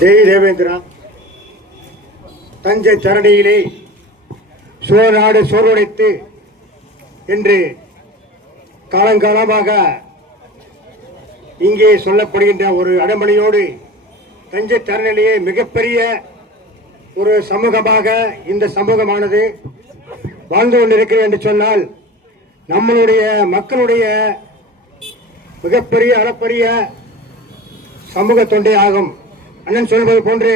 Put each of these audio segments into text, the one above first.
ஜெய் தேவேந்திரா. தஞ்சை தரணியிலே சோழநாடு சோர்வடைத்து என்று காலங்காலமாக இங்கே சொல்லப்படுகின்ற ஒரு அடமொழியோடு தஞ்சை தரணியிலேயே மிகப்பெரிய ஒரு சமூகமாக இந்த சமூகமானது வாழ்ந்து கொண்டிருக்கிறது என்று சொன்னால் நம்மளுடைய மக்களுடைய மிகப்பெரிய அளப்பரிய சமூக தொண்டை ஆகும். அண்ணன் சொல்வது போன்று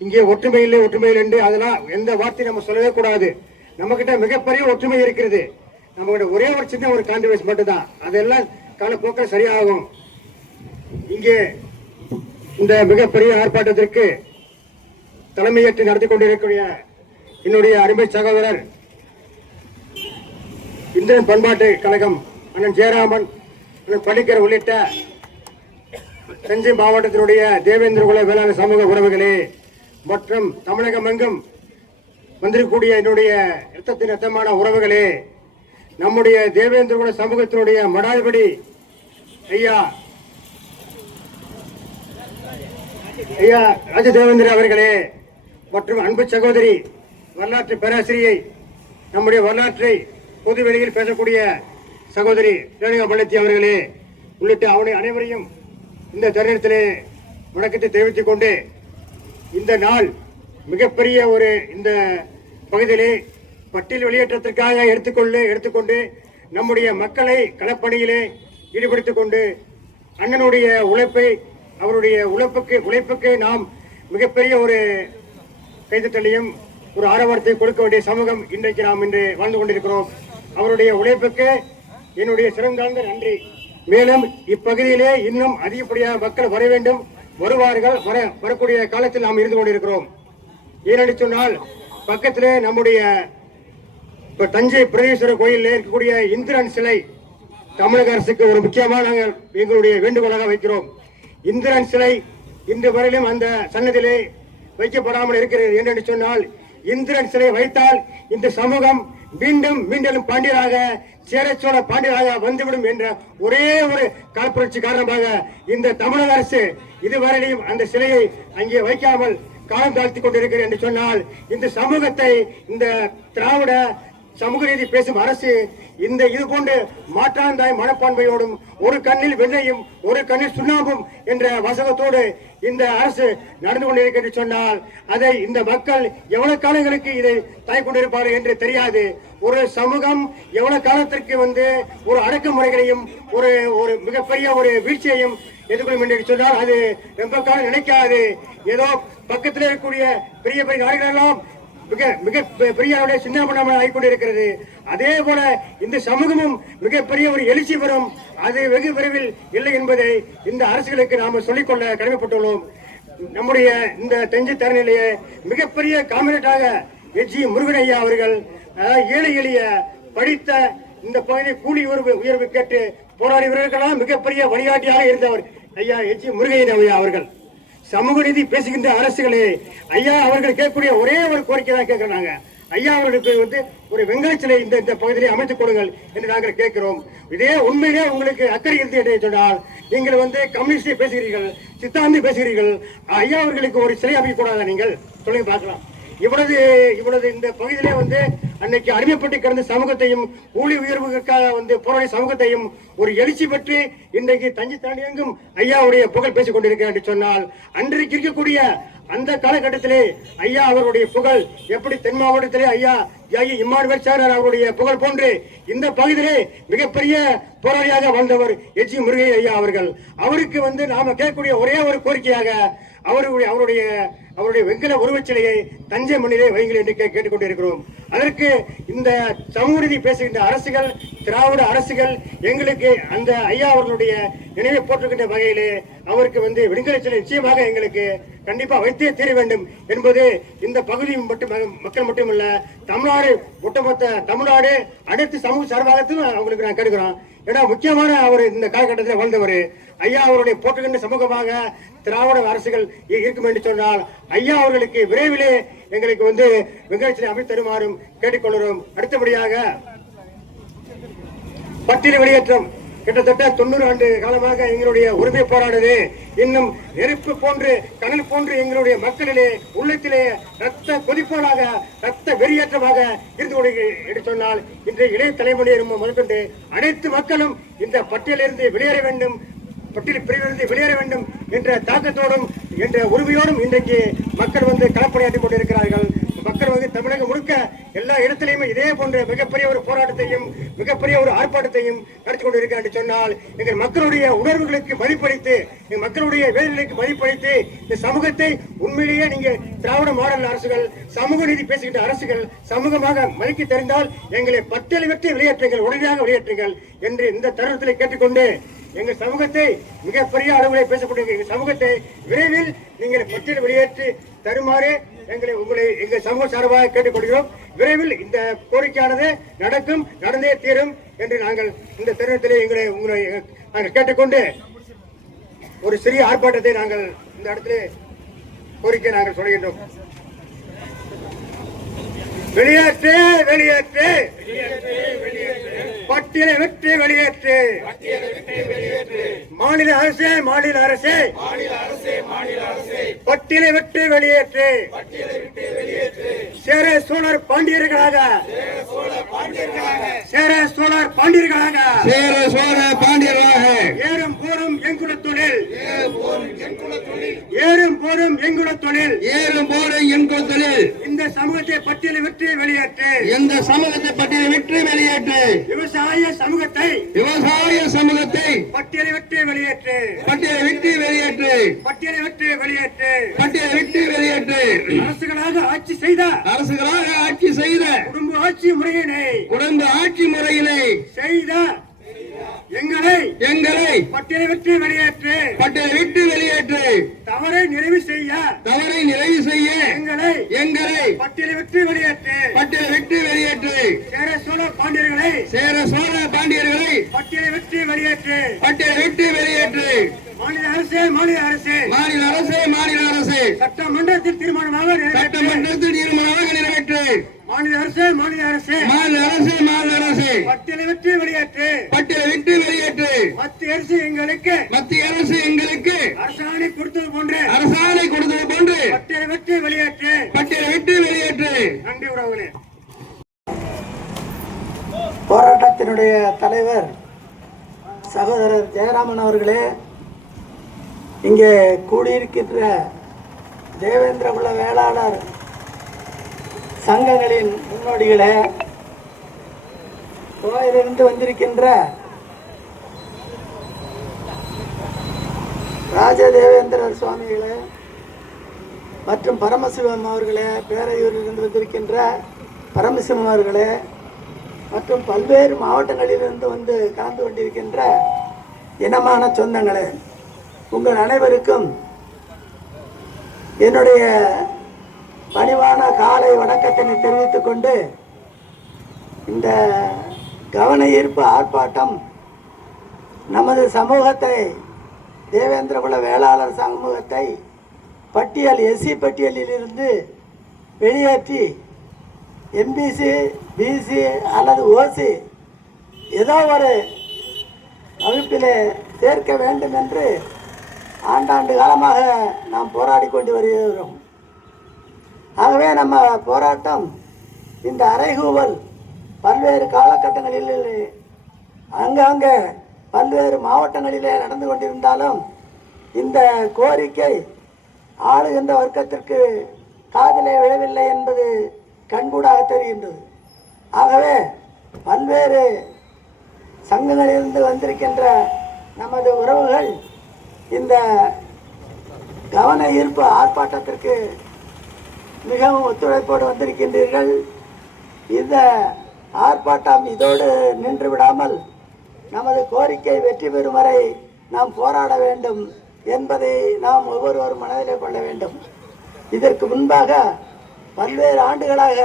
இங்கே ஒற்றுமையில்லை ஒற்றுமையில் என்று அதெல்லாம் எந்த வார்த்தையும் நம்ம சொல்லவே கூடாது. நம்ம கிட்ட மிகப்பெரிய ஒற்றுமை இருக்கிறது. நம்ம கிட்ட ஒரே ஒரு சின்ன ஒரு கான்ட்ரிபியூஷன் மட்டும்தான், அதெல்லாம் காலப்போக்கில் சரியாகும். இங்கே இந்த மிகப்பெரிய ஆர்ப்பாட்டத்திற்கு தலைமையேற்று நடத்தி கொண்டிருக்கக்கூடிய என்னுடைய அருமை சகோதரர் இந்திரன் பண்பாட்டு கழகம் அண்ணன் ஜெயராமன், அண்ணன் பள்ளிக்கர் உள்ளிட்ட தஞ்சை மாவட்டத்தினுடைய தேவேந்திரகுல வேளாண் சமூக உறவுகளே மற்றும் தமிழகம் எங்கும் வந்திருக்கக்கூடிய என்னுடைய இரத்தத்தின் ரத்தமான உறவுகளே, நம்முடைய தேவேந்திரகுல சமூகத்தினுடைய மடாதிபதி ஐயா ராஜதேவேந்திர அவர்களே மற்றும் அன்பு சகோதரி வரலாற்று பேராசிரியை, நம்முடைய வரலாற்றை பொதுவெளியில் பேசக்கூடிய சகோதரி ரேணுகா பள்ளத்தி அவர்களே உள்ளிட்ட அனைவரையும் இந்த தருணத்திலே வணக்கத்தை தெரிவித்துக் கொண்டு, இந்த நாள் மிகப்பெரிய ஒரு இந்த பகுதியிலே பட்டியல் வெளியேற்றத்திற்காக எடுத்துக்கொண்டு நம்முடைய மக்களை களப்பணியிலே ஈடுபடுத்திக் கொண்டு அண்ணனுடைய உழைப்பை அவருடைய உழைப்புக்கு நாம் மிகப்பெரிய ஒரு கைதட்டலையும் ஒரு ஆரவாரத்தை கொடுக்க வேண்டிய சமூகம் இன்றைக்கு நாம் இன்று வாழ்ந்து கொண்டிருக்கிறோம். அவருடைய உழைப்புக்கு என்னுடைய சிறந்தாழ்ந்த நன்றி. மேலும் இப்பகுதியிலே இன்னும் அதிகப்படியாக மக்கள் வர வேண்டும், வருவார்கள். வரக்கூடிய காலத்தில் நாம் இருந்து கொண்டிருக்கிறோம். ஏனென்று சொன்னால் பக்கத்திலே நம்முடைய தஞ்சை பிரதீஸ்வரர் கோயிலில் இருக்கக்கூடிய இந்திரன் சிலை தமிழக அரசுக்கு ஒரு முக்கியமான எங்களுடைய வேண்டுகோளாக வைக்கிறோம். இந்திரன் சிலை இன்று வரையிலும் அந்த சன்னதியிலே வைக்கப்படாமல் இருக்கிறது. ஏனென்று சொன்னால் இந்திரன் சிலை வைத்தால் இந்த சமூகம் மீண்டும் பாண்டியராக சேரச்சோழ பாண்டியராக வந்துவிடும் என்ற ஒரே ஒரு காழ்ப்புணர்ச்சி காரணமாக இந்த தமிழக அரசு இதுவரையிலும் அந்த சிலையை அங்கே வைக்காமல் காலம் தாழ்த்தி கொண்டிருக்கிறது என்று சொன்னால் இந்த சமூகத்தை இந்த திராவிட சமூக நீதி பேசும் அரசு இந்த இது போன்று மாற்றாந்தாய் மனப்பான்மையோடும் ஒரு கண்ணில் வெண்ணையும் ஒரு கண்ணில் சுண்ணாம்பும் என்ற வசகத்தோடு இந்த அரசு நடந்து கொண்டிருக்கிறது சொன்னால் அதை இந்த மக்கள் எவ்வளவு காலங்களுக்கு இதை தாய் கொண்டிருப்பார்கள் என்று தெரியாது. ஒரு சமூகம் எவ்வளவு காலத்திற்கு ஒரு அடக்குமுறைகளையும் ஒரு மிகப்பெரிய ஒரு வீழ்ச்சியையும் எதிர்கொள்ளும் என்று சொன்னால் அது ரொம்ப காலம் நினைக்காது. ஏதோ பக்கத்தில் இருக்கக்கூடிய பெரிய பெரிய நாடுகளெல்லாம் மிக பெரிய சின்னப்பண்ணாமல் ஆகிக்கொண்டிருக்கிறது. அதே போல இந்த சமூகமும் மிகப்பெரிய ஒரு எழுச்சி பெறும். அது வெகு விரைவில் இல்லை என்பதை இந்த அரசுகளுக்கு நாம் சொல்லிக்கொள்ள கடமைப்பட்டுள்ளோம். நம்முடைய இந்த தஞ்சை தரநிலையை மிகப்பெரிய காமினேட்டாக எச்.ஜி. முருகன் ஐயா அவர்கள் ஏழை எளிய படித்த இந்த பகுதியை கூலி உயர்வு கேட்டு போராடியவர்களெல்லாம் மிகப்பெரிய வழிகாட்டியாக இருந்தவர் ஐயா எச்.ஜி. முருகையன் ஐயா அவர்கள். சமூக நீதி பேசுகின்ற அரசுகளே, ஐயா அவர்கள் கேட்கக்கூடிய ஒரே ஒரு கோரிக்கை தான் கேட்கிறாங்க. ஐயா அவர்களுக்கு ஒரு வெங்காய சிலை இந்த பகுதியிலே அமைத்துக் கொடுங்கள் என்று நாங்கள் கேட்கிறோம். இதே உண்மையிலே உங்களுக்கு அக்கறை இருந்து என்று சொன்னால் நீங்கள் கம்யூனிஸ்டை பேசுகிறீர்கள், சித்தாந்தி பேசுகிறீர்கள். ஐயா அவர்களுக்கு ஒரு சிலை அமைக்க கூடாதா? நீங்கள் சொல்லுங்க பார்க்கலாம். இவ்வளவு இந்த பகுதியிலே அன்னைக்கு அடிமைப்பட்டு கிடந்த சமூகத்தையும் ஊழி உயர்வுக்காக போராடிய சமூகத்தையும் ஒரு எழுச்சி பெற்று இன்றைக்கு தஞ்சை தாண்டி எங்கும் ஐயாவுடைய புகழ் பேசிக் கொண்டிருக்கிறார் என்று சொன்னால் அன்றைக்கு இருக்கக்கூடிய அந்த காலகட்டத்திலே ஐயா அவருடைய புகழ் எப்படி தென் மாவட்டத்திலே ஐயா இம்மானுவேல் சார் அவருடைய புகழ் போன்று இந்த பகுதியிலே மிகப்பெரிய போராளியாக வந்தவர் எச்.ஜி. முருகையன் ஐயா அவர்கள். அவருக்கு நாம கேட்கக்கூடிய ஒரே ஒரு கோரிக்கையாக அவருடைய வெங்கல உருவச்சிலையை தஞ்சை மண்ணிலே வைங்கள் என்று கேட்டுக்கொண்டிருக்கிறோம். அதற்கு இந்த சமூக நீதி பேசுகின்ற அரசுகள், திராவிட அரசுகள் எங்களுக்கு அந்த ஐயா அவர்களுடைய நினைவை போற்றுகின்ற வகையிலே அவருக்கு விடுதலை சிலை நிச்சயமாக எங்களுக்கு கண்டிப்பா வைத்தே தீர வேண்டும் என்பது இந்த பகுதி மக்கள் மட்டுமல்ல, தமிழ்நாடு ஒட்டுமொத்த தமிழ்நாடு அனைத்து சமூக சார்பாகத்தையும் அவங்களுக்கு நான் கேட்கிறோம். ஏன்னா முக்கியமான அவர் இந்த காலகட்டத்தில் வாழ்ந்தவர் ஐயா அவருடைய போற்றுகின்ற சமூகமாக திராவிட அரசுகள் இருக்கும் என்று சொன்னால் ஐயா அவர்களுக்கு விரைவிலே எங்களுக்கு வெங்கடேசனை அமைத்து தருமாறும் கேட்டுக்கொள்கிறோம். அடுத்தபடியாக பட்டியல் வெளியேற்றம் கிட்டத்தட்ட 90 ஆண்டு காலமாக எங்களுடைய உரிமை போராடுது. இன்னும் நெருப்பு போன்று கனல் போன்று எங்களுடைய மக்களிலே உள்ளத்திலே ரத்த கொதிப்போலாக ரத்த வெறியேற்றமாக இருந்து கொண்டு என்று சொன்னால் இன்றைய இளைய தலைமுறையை முதற்கொண்டு அனைத்து மக்களும் இந்த பட்டியலிருந்து வெளியேற வேண்டும், பட்டியல் பிரிவிலிருந்து வெளியேற வேண்டும் என்ற தாக்கத்தோடும் என்ற உரிமையோடும் இன்றைக்கு மக்கள் களப்பணியாற்றிக் கொண்டிருக்கிறார்கள். மக்கள் தமிழகம் முழுக்க எல்லா இடத்திலையும் இதே போன்ற மிகப்பெரிய ஒரு போராட்டத்தையும் மிகப்பெரிய ஒரு ஆர்ப்பாட்டத்தையும் நடத்தி கொண்டிருக்கிறார் என்று சொன்னால் எங்கள் மக்களுடைய உணர்வுகளுக்கு மதிப்பளித்து எங்கள் மக்களுடைய வேதனைக்கு மதிப்பளித்து இந்த சமூகத்தை உண்மையிலேயே நீங்க திராவிட மாடல் அரசுகள் சமூக நீதி பேசுகின்ற அரசுகள் சமூகமாக மதிக்க தெரிந்தால் எங்களை பட்டியலை விட்டு வெளியேற்றுங்கள், உடனடியாக வெளியேற்றுங்கள் என்று இந்த தருணத்தில் கேட்டுக்கொண்டு எங்கள் சமூகத்தை மிகப்பெரிய அளவிலே பேசக்கூடிய எங்கள் சமூகத்தை விரைவில் நீங்கள் பட்டியல் வெளியேற்றி தருமாறு எங்கள் சமூக சார்பாக கேட்டுக்கொள்கிறோம். விரைவில் இந்த கோரிக்கையானது நடக்கும், நடந்தே தீரும் என்று நாங்கள் இந்த தருணத்திலே உங்களை நாங்கள் கேட்டுக்கொண்டு ஒரு சிறிய ஆர்ப்பாட்டத்தை நாங்கள் இந்த இடத்திலே கோரிக்கை நாங்கள் சொல்கின்றோம். வெளியேற்று வெளியேற்று பட்டியலை விட்டு வெளியேற்று மாநில அரசே மாநில அரசே பட்டியலை விட்டு வெளியேற்று சேர சோழர் பாண்டியர்களாக சேர சோழர் பாண்டியர்களாக ஏறும் போரும் எங்குல தொழில் ஏறும் போரும் எங்குல தொழில் இந்த சமூகத்தை பட்டியலை விட்டு வெளியேற்று விவசாய சமூகத்தை பட்டியலை விட்டு வெளியேற்று அரசுகளாக ஆட்சி செய்த குடும்ப ஆட்சி முறையினை செய்த எங்களை பட்டியலை விட்டு வெளியேற்று தவறை நிறைவு செய்ய எங்களை பட்டியலை விட்டு வெளியேற்று சேர சோழ பாண்டியர்களை பட்டியலை விட்டு வெளியேற்று மாநில அரசே சட்டமன்றத்தில் தீர்மானமாக நிறைவேற்று மாநில அரசே பட்டியலை விட்டு வெளியேற்று மத்திய அரசு எங்களுக்கு அரசாணை கொடுத்தது போன்று பட்டியலை விட்டு வெளியேற்று நன்றி உறவுகளே. போராட்டத்தினுடைய தலைவர் சகோதரர் ஜெயராமன் அவர்களே, இங்கே கூடியிருக்கின்ற தேவேந்திரகுல வேளாளர் சங்கங்களின் முன்னோடிகளே, கோயிலிருந்து வந்திருக்கின்ற ராஜதேவேந்திரர் சுவாமிகளே மற்றும் பரமசிவம் அவர்களே, பேரையூரிலிருந்து வந்திருக்கின்ற பரமசிவம் அவர்களே மற்றும் பல்வேறு மாவட்டங்களிலிருந்து வந்து கலந்து கொண்டிருக்கின்ற இனமான சொந்தங்களே, உங்கள் அனைவருக்கும் என்னுடைய பணிவான காலை வணக்கத்தினை தெரிவித்துக் கொண்டு இந்த கவன ஈர்ப்பு ஆர்ப்பாட்டம் நமது சமூகத்தை தேவேந்திரகுல வேளாளர் சமூகத்தை எஸ்சி பட்டியலில் இருந்து வெளியேற்றி எம்பிசி, பிசி அல்லது ஓசி ஏதோ ஒரு வகுப்பிலே சேர்க்க வேண்டும் என்று ஆண்டாண்டு காலமாக நாம் போராடி கொண்டு வருகிறோம். ஆகவே நம்ம போராட்டம் இந்த அறைகூவல் பல்வேறு காலகட்டங்களில் அங்கங்கே பல்வேறு மாவட்டங்களிலே நடந்து கொண்டிருந்தாலும் இந்த கோரிக்கை ஆளுகின்ற வர்க்கத்திற்கு காதிலே விழவில்லை என்பது கண்கூடாக தெரிகின்றது. ஆகவே பல்வேறு சங்கங்களிலிருந்து வந்திருக்கின்ற நமது உறவுகள் இந்த கவன ஈர்ப்பு ஆர்ப்பாட்டத்திற்கு மிகவும் ஒத்துழைப்போடு வந்திருக்கின்றீர்கள். இந்த ஆர்ப்பாட்டம் இதோடு நின்று விடாமல் நமது கோரிக்கை வெற்றி பெறும் வரை நாம் போராட வேண்டும் என்பதை நாம் ஒவ்வொருவரும் மனதிலே கொள்ள வேண்டும். இதற்கு முன்பாக பல்வேறு ஆண்டுகளாக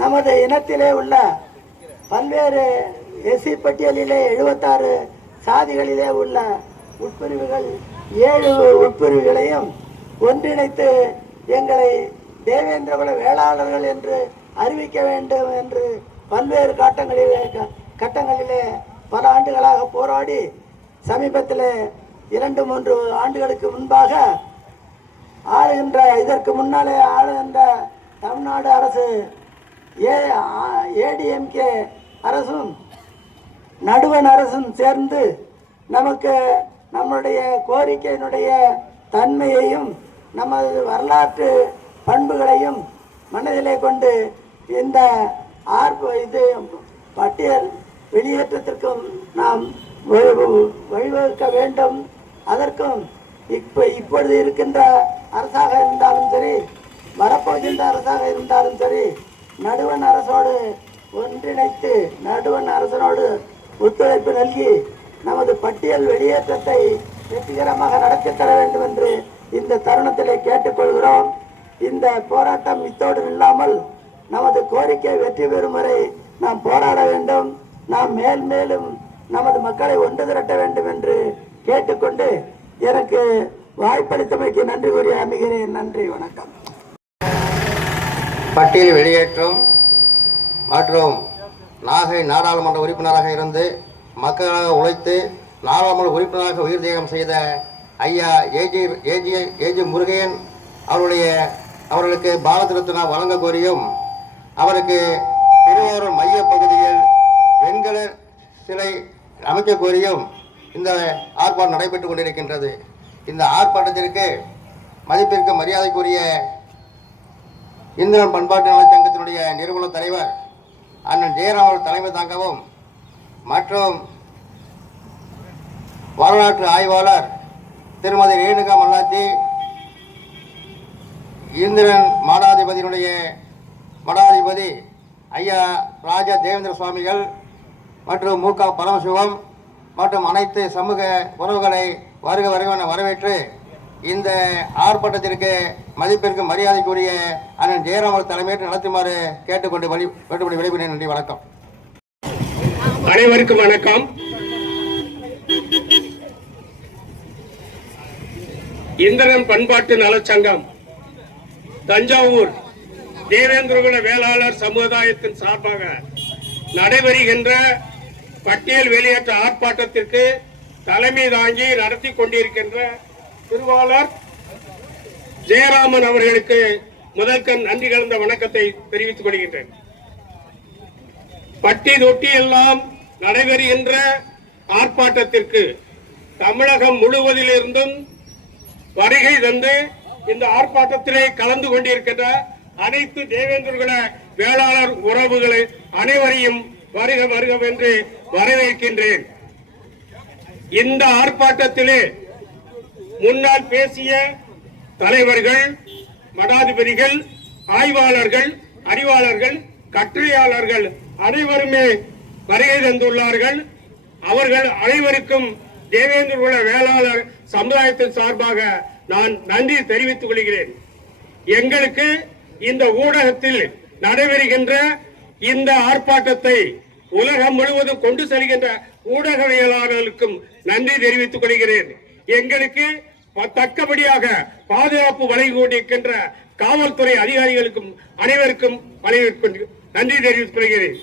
நமது இனத்திலே உள்ள பல்வேறு எஸ்சி பட்டியலிலே 76 சாதிகளிலே உள்ள உட்பிரிவுகள் 7 உட்பிரிவுகளையும் ஒன்றிணைத்து எங்களை தேவேந்திரகுல வேளாளர்கள் என்று அறிவிக்க வேண்டும் என்று பல்வேறு கட்டங்களிலே பல ஆண்டுகளாக போராடி சமீபத்தில் 2-3 ஆண்டுகளுக்கு முன்பாக இதற்கு முன்னாலே ஆளுகின்ற தமிழ்நாடு அரசு ஏடிஎம்கே அரசும் நடுவண் அரசும் சேர்ந்து நமக்கு நம்முடைய கோரிக்கையினுடைய தன்மையையும் நமது வரலாற்று பண்புகளையும் மனதிலே கொண்டு இந்த பட்டியல் வெளியேற்றத்திற்கும் நாம் வழிவகுக்க வேண்டும். அதற்கும் இப்பொழுது இருக்கின்ற அரசாக இருந்தாலும் சரி, வரப்போகின்ற அரசாக இருந்தாலும் சரி, நடுவண் அரசோடு ஒன்றிணைத்து நடுவண் அரசனோடு ஒத்துழைப்பு நல்கி நமது பட்டியல் வெளியேற்றத்தை வெற்றிகரமாக நடத்தி தர வேண்டும் என்று இந்த தருணத்திலே கேட்டுக்கொள்கிறோம். இந்த போராட்டம் இத்தோடு இல்லாமல் நமது கோரிக்கை வெற்றி பெறும் வரை நாம் போராட வேண்டும். நாம் மேலும் நமது மக்களை ஒன்று திரட்ட வேண்டும் என்று கேட்டுக்கொண்டு எனக்கு வாய்ப்பளித்தமைக்கு நன்றி கூறி அமைகிறேன். நன்றி, வணக்கம். பட்டியல் வெளியேற்றம் மற்றும் நாகை நாடாளுமன்ற உறுப்பினராக இருந்து மக்களாக உழைத்து நாடாளுமன்ற உறுப்பினராக உயிர் தியாகம் செய்த ஐயா ஏஜி முருகையன் அவர்களுக்கு பாரத ரத்னா வழங்க கோரியும், அவருக்கு திருவாரூர் மைய பகுதியில் வெண்கல சிலை அமைக்க கோரியும் இந்த ஆர்ப்பாட்டம் நடைபெற்றுக் கொண்டிருக்கின்றது. இந்த ஆர்ப்பாட்டத்திற்கு மதிப்பிற்கு மரியாதைக்குரிய இந்திரன் பண்பாட்டு நலச்சங்கத்தினுடைய நிறுவன தலைவர் அண்ணன் ஜெயராம் அவர்கள் தலைமை தாங்கவும் மற்றும் வரலாற்று ஆய்வாளர் திருமதி ரேணுகா மல்லாத்தி, இந்திரன் மடாதிபதி ஐயா ராஜா தேவேந்திர சுவாமிகள் மற்றும் முக பரமசிவம் மற்றும் அனைத்து சமூக உறவுகளை வருக வரவேற்று இந்த ஆர்ப்பாட்டத்திற்கு மதிப்பிற்கு மரியாதைக்குரிய அண்ணன் ஜெயராமன் தலைமையேற்று நடத்துமாறு கேட்டுக்கொண்டு விடைபெறுகிறேன். நன்றி, வணக்கம். அனைவருக்கும் வணக்கம். இந்திரன் பண்பாட்டு நலச்சங்கம் தஞ்சாவூர் தேவேந்திரகுல வேளாளர் சமுதாயத்தின் சார்பாக நடைபெறுகின்ற பட்டியல் வெளியேற்ற ஆர்ப்பாட்டத்திற்கு தலைமை தாங்கி நடத்தி கொண்டிருக்கின்ற திருவாளர் ஜெயராமன் அவர்களுக்கு முதற்கண் நன்றி கலந்த வணக்கத்தை தெரிவித்துக் கொள்கின்றேன். பட்டி தொட்டி எல்லாம் நடைபெறுகின்ற ஆர்ப்பாட்டத்திற்கு தமிழகம் முழுவதிலிருந்தும் வருகை தந்து இந்த ஆர்ப்பாட்டத்திலே கலந்து கொண்டிருக்கின்ற அனைத்து தேவேந்திரகுல வேளாளர் உறவுகளை அனைவரையும் வருக என்று வரவேற்கின்றேன். இந்த ஆர்ப்பாட்டத்திலே முன்னால் பேசிய தலைவர்கள், மடாதிபதிகள், ஆய்வாளர்கள், அறிவாளர்கள், கட்டுரையாளர்கள் அனைவருமே வருகை தந்துள்ளார்கள். அவர்கள் அனைவருக்கும் தேவேந்திரகுல வேளாளர் சமுதாயத்தின் சார்பாக நான் நன்றி தெரிவித்துக் கொள்கிறேன். எங்களுக்கு இந்த ஊடகத்தில் நடைபெறுகின்ற இந்த ஆர்ப்பாட்டத்தை உலகம் முழுவதும் கொண்டு செல்கின்ற ஊடகவியலாளர்களுக்கும் நன்றி தெரிவித்துக் கொள்கிறேன். எங்களுக்கு தக்கபடியாக பாதுகாப்பு வழங்கி கொண்டிருக்கின்ற காவல்துறை அதிகாரிகளுக்கும் அனைவருக்கும் நன்றி தெரிவித்துக் கொள்கிறேன்.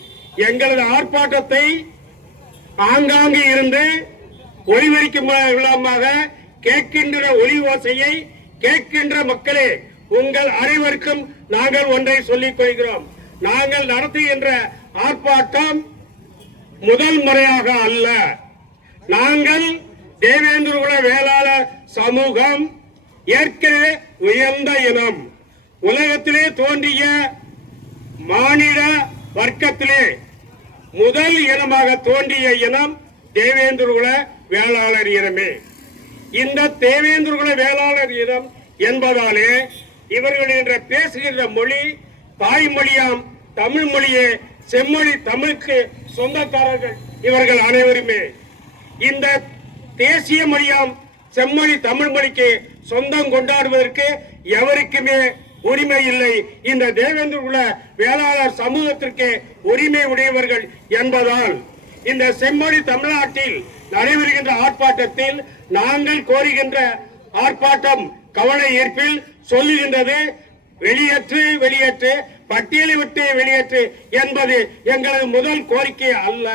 எங்களது ஆர்ப்பாட்டத்தை ஆங்காங்கே இருந்து ஒளிபரிக்கும் விழாமாக கேட்கின்ற ஒலி ஓசையை கேட்கின்ற மக்களே, உங்கள் அனைவருக்கும் நாங்கள் ஒன்றை சொல்லிக் கொள்கிறோம். நாங்கள் நடத்துகின்ற ஆர்ப்பாட்டம் முதல் முறையாக அல்ல. நாங்கள் தேவேந்திரகுல வேளாளர் சமூகம் ஏற்கனவே உயர்ந்த இனம். உலகத்திலே தோன்றிய மானிட வர்க்கத்திலே முதல் இனமாக தோன்றிய இனம் தேவேந்திரகுல வேளாளர் இனமே. இந்த தேவேந்திரகுல வேளாளர் இனம் என்பதாலே இவர்கள் என்ற பேசுகின்ற மொழி தாய்மொழியாம் தமிழ் மொழியே. செம்மொழி தமிழுக்கு சொந்தக்காரர்கள் இவர்கள் அனைவருமே. இந்த தேசிய மொழியாம் செம்மொழி தமிழ் மொழிக்கு சொந்தம் கொண்டாடுவதற்கு எவருக்குமே உரிமை இல்லை. இந்த தேவேந்திரகுல வேளாளர் சமூகத்திற்கு உரிமை உடையவர்கள் என்பதால் இந்த செம்மொழி தமிழ்நாட்டில் நடைபெறுகின்ற ஆர்ப்பாட்டத்தில் நாங்கள் கோருகின்ற ஆர்ப்பாட்டம் கவன ஈர்ப்பில் சொல்லுகின்றது வெளியேற்று, பட்டியலை விட்டு வெளியேற்று என்பது எங்களது முதல் கோரிக்கை அல்ல.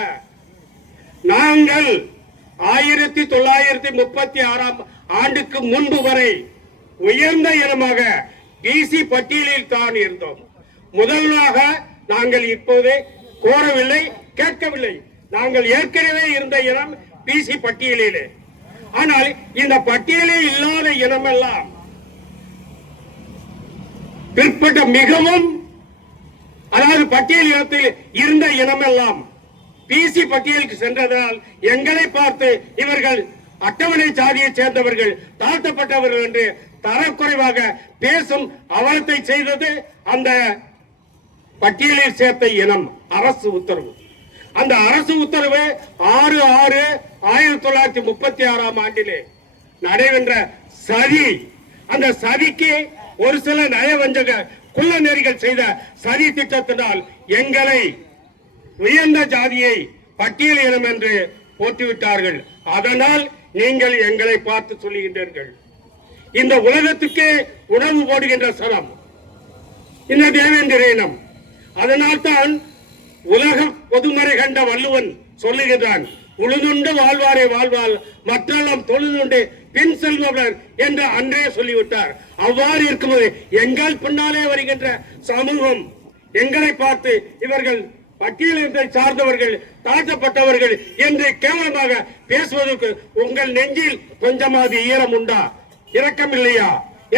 நாங்கள் 1936ஆம் ஆண்டுக்கு முன்பு வரை உயர்ந்த இனமாக பிசி பட்டியலில் தான் இருந்தோம். முதலாக நாங்கள் இப்போது கோரவில்லை, கேட்கவில்லை. நாங்கள் ஏற்கனவே இருந்த இனம் பிசி பட்டியலிலே. ஆனால் இந்த பட்டியலில் இல்லாத இனமெல்லாம் பிற்பட்ட மிகவும், அதாவது பட்டியல் இனத்தில் இருந்த இனமெல்லாம் பிசி பட்டியலுக்கு சென்றதால் எங்களை பார்த்து இவர்கள் அட்டவணை சாதியை சேர்ந்தவர்கள், தாழ்த்தப்பட்டவர்கள் என்று தரக்குறைவாக பேசும் அவலத்தை செய்தது அந்த பட்டியலில் சேர்த்த இனம் அரசு உத்தரவு. அந்த அரசு உத்தரவு 6/6/1936ஆம் ஆண்டிலே நடைபெற்ற சதி. அந்த சதிக்கு ஒரு சில நயவஞ்சக குள்ள நெறிகள் செய்த சதி திட்டத்தினால் எங்களை உயர்ந்த ஜாதியை பட்டியல் இனம் என்று போட்டுவிட்டார்கள். அதனால் நீங்கள் எங்களை பார்த்து சொல்லுகின்றீர்கள், இந்த உலகத்துக்கு உணவு போடுகின்ற சனம் இந்த தேவேந்திர இனம். அதனால் தான் உலக பொதுமறை கண்ட வள்ளுவன் சொல்லுகின்றான், உழுதுண்டு வாழ்வாரே வாழ்வாள் மற்றெல்லாம் தொழுதுண்டு பின் செல்பவர் என்று அன்றே சொல்லிவிட்டார். அவ்வாறு இருக்கும்போது எங்கள் பின்னாலே வருகின்ற சமூகம் எங்களை பார்த்து இவர்கள் பட்டியலினத்தை சார்ந்தவர்கள், தாழ்த்தப்பட்டவர்கள் என்று கேவலமாக பேசுவதற்கு உங்கள் நெஞ்சில் கொஞ்சமாவது ஈரம் உண்டா? இரக்கம் இல்லையா?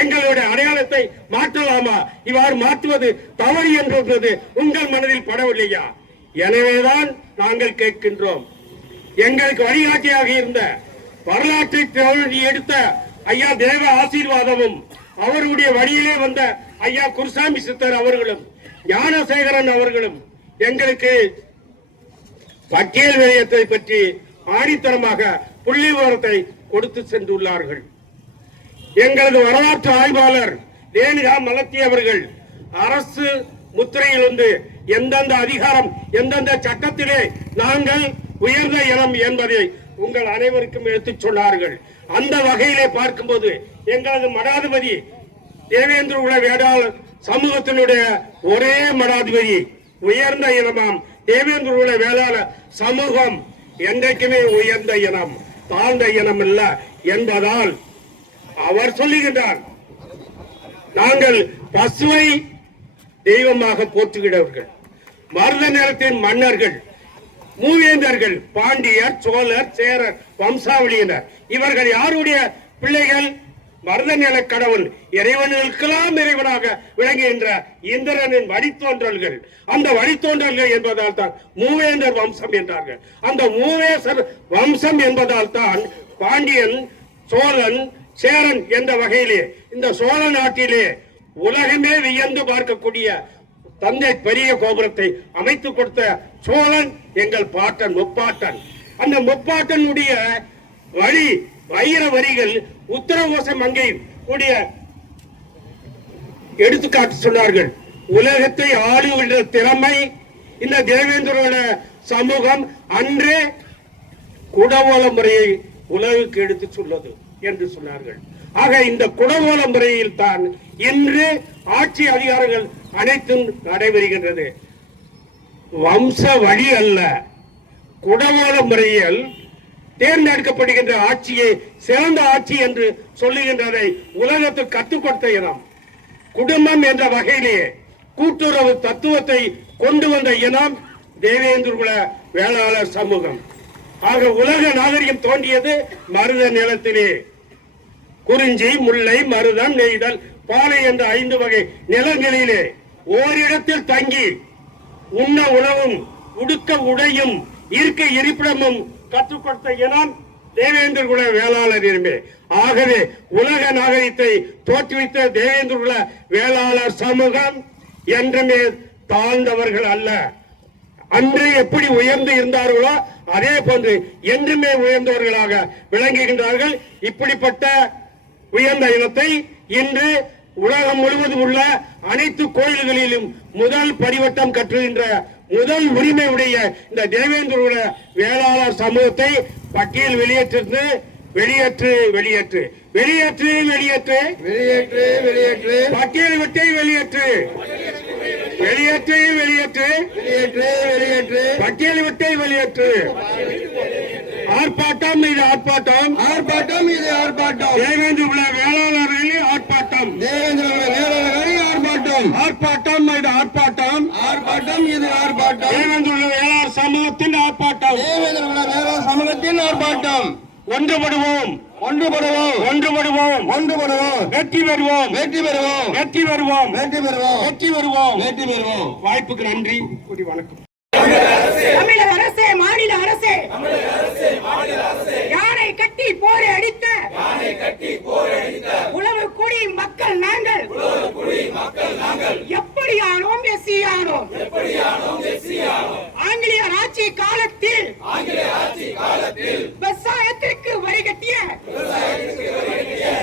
எங்களுடைய அடையாளத்தை மாற்றலாமா? இவ்வாறு மாற்றுவது தவறு என்று உங்கள் மனதில் படவில்லையா? எனவேதான் நாங்கள் கேட்கின்றோம். எங்களுக்கு வழிகாட்டியாக இருந்த வரலாற்றை எடுத்த ஐயா தேவ ஆசீர்வாதமும், அவருடைய வழியிலே வந்த ஐயா குருசாமி சித்தர் அவர்களும், ஞானசேகரன் அவர்களும் எங்களுக்கு பட்டியல் விடயத்தை பற்றி ஆணித்தரமாக புள்ளி விவரத்தை கொடுத்து சென்றுள்ளார்கள். எங்களது வரலாற்று ஆய்வாளர் ரேணுகா மலத்தி அவர்கள் அரசு முத்திரையில் வந்து எந்தெந்த அதிகாரம், எந்தெந்த சட்டத்திலே நாங்கள் உயர்ந்த இனம் என்பதை உங்கள் அனைவருக்கும் எடுத்துச் சொன்னார்கள். அந்த வகையிலே பார்க்கும்போது எங்களது மடாதிபதி தேவேந்திர குல வேளாளர் சமூகத்தினுடைய ஒரே மடாதிபதி உயர்ந்த இனமாம் தேவேந்திர குல வேளாளர் சமூகம் என்றைக்குமே உயர்ந்த இனம், தாழ்ந்த இனம் இல்ல என்பதால் அவர் சொல்லுகின்றார், நாங்கள் பசுவை தெய்வமாக போற்றுகிறவர்கள், மருத நிலத்தின் மன்னர்கள், மூவேந்தர்கள், பாண்டியர், சோழர், சேரர் வம்சாவளியினர். இவர்கள் யாருடைய பிள்ளைகள்? மருத நில கடவுள் இறைவனுக்கெல்லாம் இறைவனாக விளங்குகின்ற இந்திரனின் வழித்தோன்றல்கள். அந்த வழித்தோன்றல்கள் என்பதால் தான் மூவேந்தர் வம்சம் என்றார்கள். அந்த மூவேசர் வம்சம் என்பதால் தான் பாண்டியன், சோழன், சேரன் என்ற வகையிலே இந்த சோழ நாட்டிலே உலகமே வியந்து பார்க்கக்கூடிய தந்தை பெரிய கோபுரத்தை அமைத்து கொடுத்த சோழன் எங்கள் பாட்டன், முப்பாட்டன். அந்த முப்பாட்டனுடைய வழி வைர வரிகள் உத்தரகோச மங்கை கூடிய எடுத்துக்காட்டு சொன்னார்கள். உலகத்தை ஆளுகின்ற திறமை இந்த தேவேந்திரோட சமூகம் அன்றே குடவோல முறையை உலகுக்கு எடுத்து சொல்வது என்று சொன்னார்கள். ஆக இந்த குடவோல முறையில் தான் இன்று ஆட்சி அதிகாரங்கள் அனைத்தும் நடைபெறுகின்றது. வம்ச வழி அல்ல, குடவோல முறையில் தேர்ந்தெடுக்கப்படுகின்ற ஆட்சியை சிறந்த ஆட்சி என்று சொல்லுகின்றதை உலகத்துக்கு கற்றுக் கொடுத்த இனம். குடும்பம் என்ற வகையிலே கூட்டுறவு தத்துவத்தை கொண்டு வந்த இனம் தேவேந்திர குல வேளாளர் சமூகம். ஆக உலக நாகரிகம் தோன்றியது மருத நிலத்திலே. குறிஞ்சி, முல்லை, மருதம், நெய்தல், பாலை என்ற 5 வகை நிலங்களிலே ஓரிடத்தில் தங்கி உண்ண உணவும், உடுக்க உடையும், இருக்க இருப்பிடமும் கற்றுக் கொடுத்த இனம் தேவேந்திர குல வேளாளர் இனமே. ஆகவே உலக நாகரிகத்தை தோற்றுவித்த தேவேந்திர குல வேளாளர் சமூகம் என்றுமே தாழ்ந்தவர்கள் அல்ல. அன்று எப்படி உயர்ந்து இருந்தார்களோ அதே போன்று என்றுமே உயர்ந்தவர்களாக விளங்குகின்றார்கள். இப்படிப்பட்ட உயர்ந்த இனத்தை இன்று உலகம் முழுவதும் உள்ள அனைத்து கோயில்களிலும் முதல் பரிவட்டம் கற்றுகின்ற முதல் உரிமை உடைய இந்த தேவேந்திர குல வேளாளர் சமூகத்தை பட்டியல் வெளியேற்று வெளியேற்று வெளியேற்று வெளியேற்று வெளியேற்று வெளியேற்று வெளியேற்று பட்டியல் விட்டை வெளியேற்று வெளியேற்று வெளியேற்று வெளியேற்று வெளியேற்று பட்டியல் விட்டை வெளியேற்று ஆர்ப்பாட்டம் இது ஆர்ப்பாட்டம், ஆர்ப்பாட்டம் இது ஆர்ப்பாட்டம், தேவேந்திர வேளாளர்களின் ஆர்ப்பாட்டம், தேவேந்திர வேளாளர்களின் ஆர்ப்பாட்டம், ஆர்ப்பாட்டம் இது ஆர்ப்பாட்டம், ஆர்ப்பாட்டம் இது ஆர்ப்பாட்டம், தேவேந்திர வேளாளர் சமூகத்தின் ஆர்ப்பாட்டம், தேவேந்திர வேளாளர் சமூகத்தின் ஆர்ப்பாட்டம். ஒன்றுபடுவோம், ஒன்றுபடுவோம், ஒன்றுபடுவோம், ஒன்றுபடுவோம், வெற்றி பெறுவோம், வெற்றி பெறுவோம், வெற்றி பெறுவோம், வெற்றி பெறுவோம், வெற்றி பெறுவோம். வெற்றி பெறுவோம். வாய்ப்புக்கு நன்றி. வணக்கம். தமிழக அரசே, மாநில அரசே, யானை கட்டி போரை அடித்த உழவு குடி மக்கள் நாங்கள் எப்படியானோம் எஸ்சி ஆனோம். ஆங்கிலேயர் ஆட்சி காலத்தில் விவசாயத்திற்கு வரி கட்டிய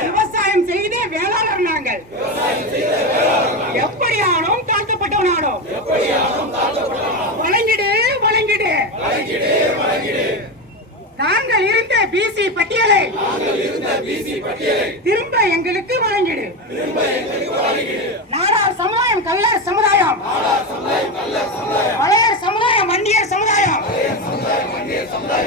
விவசாயம் செய்த வேளாளர் நாங்கள் எப்படியானோம் தாழ்த்தப்பட்டவனானோம். வழங்கிடு வழங்கிடு நாங்கள் இருந்த பிசி பட்டியலை திரும்ப எங்களுக்கு வழங்கிடு. நாடார் சமுதாயம், கல்லர் சமுதாயம், பழையர் சமுதாயம், வன்னியர் சமுதாயம்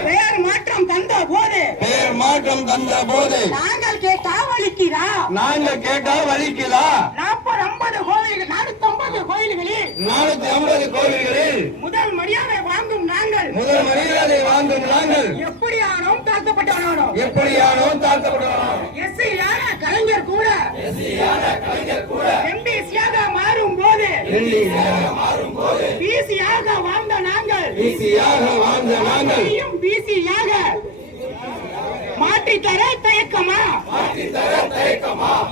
பெயர் மாற்றம் தந்த போது, பெயர் மாற்றம் தந்த போது நாங்கள் கேட்டா வலிக்குதா, நாங்கள் கேட்டால் வலிக்குதா? 450 கோயில்கள், 450 கோயில்களில் 450 கோவில்களில் முதல் மரியாதை வாங்கும் நாங்கள் முதல் மரியாதை வாங்கும் நாங்கள் எப்படியானோம் தாழ்த்தப்பட்டவனானோம். எப்படியானோம் தாழ்த்தப்படுவோம். எஸ்சியான கலைஞர் கூட எம்பிசியாக மாறும் போது பிசியாக வாழ்ந்த நாங்கள் ஈஸியாக வாழ்ந்த நாங்கள் பிசியாக மாற்றித்தர தயக்கமா?